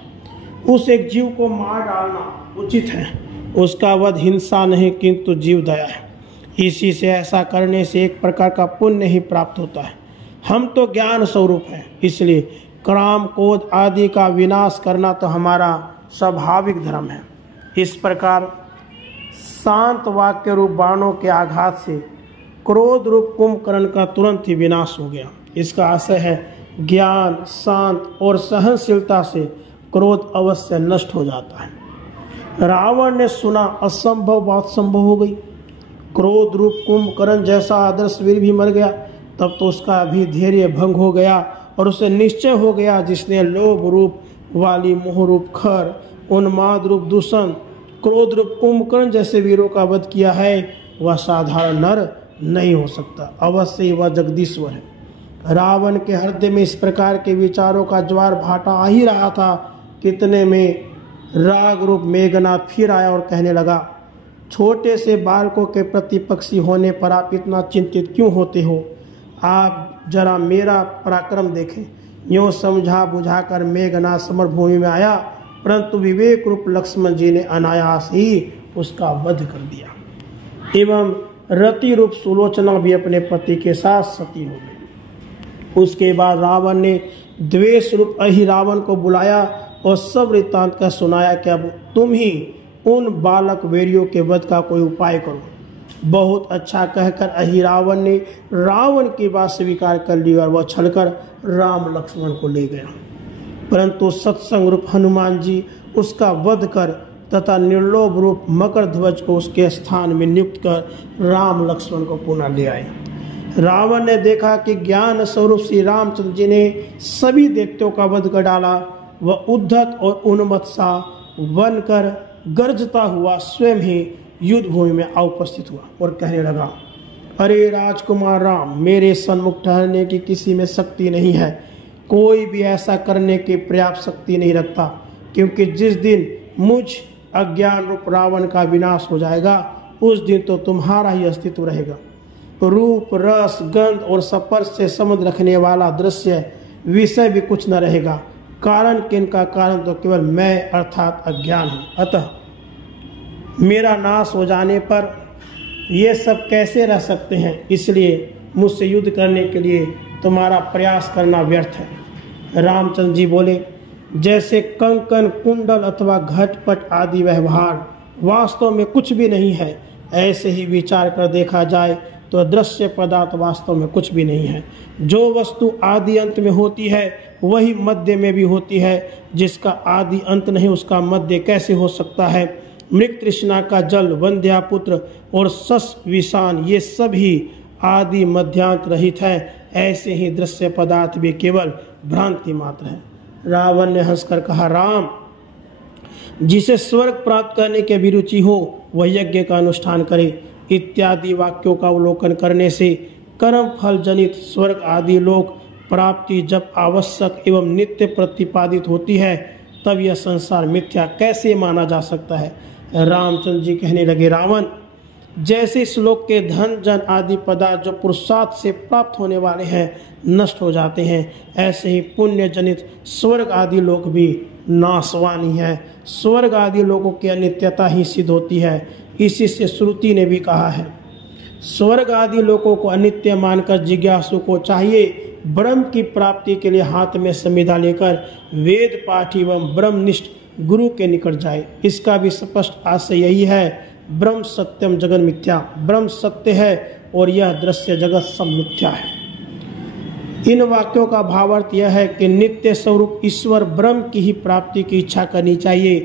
उस एक जीव को मार डालना उचित है। उसका वध हिंसा नहीं किंतु जीव दया है। इसी से ऐसा करने से एक प्रकार का पुण्य ही प्राप्त होता है। हम तो ज्ञान स्वरूप हैं, इसलिए काम क्रोध आदि का विनाश करना तो हमारा स्वाभाविक धर्म है। इस प्रकार शांत वाक्य रूप बाणों के आघात से क्रोध रूप कुंभकर्ण का तुरंत ही विनाश हो गया। इसका आशय है ज्ञान, शांत और सहनशीलता से क्रोध अवश्य नष्ट हो जाता है। रावण ने सुना, असंभव बात संभव हो गई। क्रोध रूप कुंभकर्ण जैसा आदर्श वीर भी मर गया। तब तो उसका भी धैर्य भंग हो गया और उसे निश्चय हो गया, जिसने लोभ रूप वाली, मोह रूप खर, उन्माद रूप दूषण, क्रोध रूप कुंभकर्ण जैसे वीरों का वध किया है, वह साधारण नर नहीं हो सकता, अवश्य ही वह जगदीश्वर है। रावण के हृदय में इस प्रकार के विचारों का ज्वार भाटा आ ही रहा था। कितने में राग रूप मेघनाथ फिर आया और कहने लगा, छोटे से बालकों के प्रतिपक्षी होने पर आप इतना चिंतित क्यों होते हो? आप जरा मेरा पराक्रम देखें। यूँ समझा बुझाकर मेघनाथ समरभूमि में आया, परंतु विवेक रूप लक्ष्मण जी ने अनायास ही उसका वध कर दिया। एवं रति रूप सुलोचना भी अपने पति के साथ सती हो गई। उसके बाद रावण ने द्वेष रूप अहिरावण को बुलाया और सब वृत्तांत का सुनाया कि अब तुम ही उन बालक वेरियों के वध का कोई उपाय करो। बहुत अच्छा कहकर अहिरावण ने रावण की बात स्वीकार कर ली और वह चलकर राम लक्ष्मण को ले गया। परंतु सत्संग रूप हनुमान जी उसका वध कर तथा निर्लोभ रूप मकर ध्वज को उसके स्थान में नियुक्त कर राम लक्ष्मण को पुनः ले आए। रावण ने देखा कि ज्ञान स्वरूप श्री रामचंद्र जी ने सभी दैत्यों का वध कर डाला। वह उद्धत और उन्मत्त सा बनकर गर्जता हुआ स्वयं ही युद्ध भूमि में उपस्थित हुआ और कहने लगा, अरे राजकुमार राम, मेरे सन्मुख ठहरने की किसी में शक्ति नहीं है। कोई भी ऐसा करने की पर्याप्त शक्ति नहीं रखता, क्योंकि जिस दिन मुझ अज्ञान रूप रावण का विनाश हो जाएगा उस दिन तो तुम्हारा ही अस्तित्व रहेगा। रूप, रस, गंध और स्पर्श से संबंध रखने वाला दृश्य विषय भी कुछ न रहेगा। कारण किनका कारण तो केवल मैं अर्थात अज्ञान हूँ। अतः मेरा नाश हो जाने पर ये सब कैसे रह सकते हैं? इसलिए मुझसे युद्ध करने के लिए तुम्हारा प्रयास करना व्यर्थ है। रामचंद्र जी बोले, जैसे कंकन, कुंडल अथवा घटपट आदि व्यवहार वास्तव में कुछ भी नहीं है, ऐसे ही विचार कर देखा जाए तो दृश्य पदार्थ वास्तव में कुछ भी नहीं है। जो वस्तु आदि अंत में होती है वही मध्य में भी होती है। जिसका आदि अंत नहीं उसका मध्य कैसे हो सकता है? मृग तृष्णा का जल, वंध्यापुत्र और सस विषान, ये सभी आदि मध्यांत रहित है। ऐसे ही दृश्य पदार्थ भी केवल भ्रांति मात्र है। रावण ने हंसकर कहा, राम, जिसे स्वर्ग प्राप्त करने की अभिरुचि हो वह यज्ञ का अनुष्ठान करे। इत्यादि वाक्यों का अवलोकन करने से कर्म फल जनित स्वर्ग आदि लोक प्राप्ति जब आवश्यक एवं नित्य प्रतिपादित होती है तब यह संसार मिथ्या कैसे माना जा सकता है? रामचंद्र जी कहने लगे, रावण, जैसे इस लोक के धन जन आदि पदार्थ जो पुरुषार्थ से प्राप्त होने वाले हैं नष्ट हो जाते हैं, ऐसे ही पुण्य जनित स्वर्ग आदि लोक भी नाशवानी है। स्वर्ग आदि लोगों की अनित्यता ही सिद्ध होती है। इसी से श्रुति ने भी कहा है, स्वर्ग आदि लोगों को अनित्य मानकर जिज्ञासु को चाहिए ब्रह्म की प्राप्ति के लिए हाथ में संविधा लेकर वेद पाठी एवं ब्रह्मनिष्ठ गुरु के निकट जाए। इसका भी स्पष्ट आशय यही है, ब्रह्म सत्यम जगन मिथ्या, ब्रह्म सत्य है और यह दृश्य जगत सब मिथ्या है। इन वाक्यों का भावार्थ यह है कि नित्य स्वरूप ईश्वर ब्रह्म की ही प्राप्ति की इच्छा करनी चाहिए,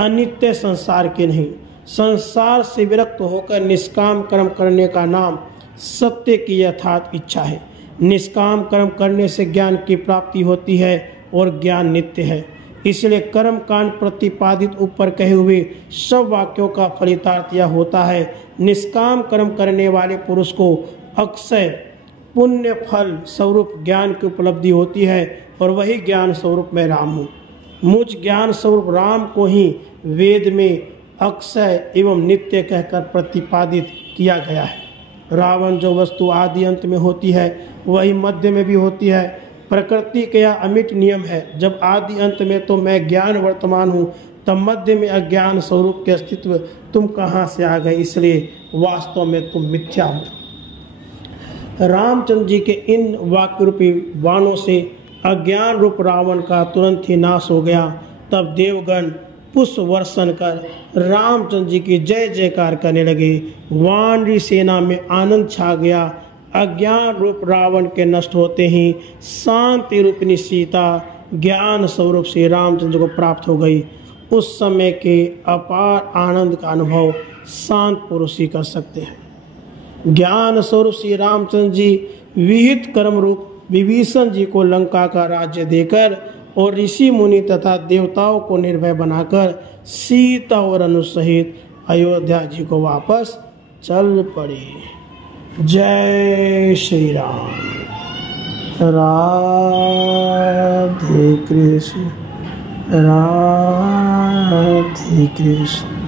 अनित्य संसार की नहीं। संसार से विरक्त होकर निष्काम कर्म करने का नाम सत्य की यथार्थ इच्छा है। निष्काम कर्म करने से ज्ञान की प्राप्ति होती है और ज्ञान नित्य है। इसलिए कर्म कांड प्रतिपादित ऊपर कहे हुए सब वाक्यों का फलितार्थ यह होता है, निष्काम कर्म करने वाले पुरुष को अक्षय पुण्य फल स्वरूप ज्ञान की उपलब्धि होती है और वही ज्ञान स्वरूप मैं राम हूँ। मुझ ज्ञान स्वरूप राम को ही वेद में अक्षय एवं नित्य कहकर प्रतिपादित किया गया है। रावण, जो वस्तु आदि अंत में होती है वही मध्य में भी होती है। प्रकृति का यह अमिट नियम है, जब आदि अंत में तो मैं ज्ञान वर्तमान हूँ तब मध्य में अज्ञान स्वरूप के अस्तित्व तुम कहाँ से आ गए? इसलिए वास्तव में तुम मिथ्या हो। रामचंद्र जी के इन वाक्य रूपी बाणों से अज्ञान रूप रावण का तुरंत ही नाश हो गया। तब देवगण पुष्प वर्षण कर रामचंद्र जी की जय जयकार करने लगे। वानरी सेना में आनंद छा गया। अज्ञान रूप रावण के नष्ट होते ही शांति रूपिणी सीता ज्ञान स्वरूप श्री रामचंद्र को प्राप्त हो गई। उस समय के अपार आनंद का अनुभव शांत पुरुष ही कर सकते हैं। ज्ञान स्वरूप श्री रामचंद्र जी विहित कर्म रूप विभीषण जी को लंका का राज्य देकर और ऋषि मुनि तथा देवताओं को निर्भय बनाकर सीता और अनुज सहित अयोध्या जी को वापस चल पड़े। जय श्री राम। राधे कृष्ण, राधे कृष्ण।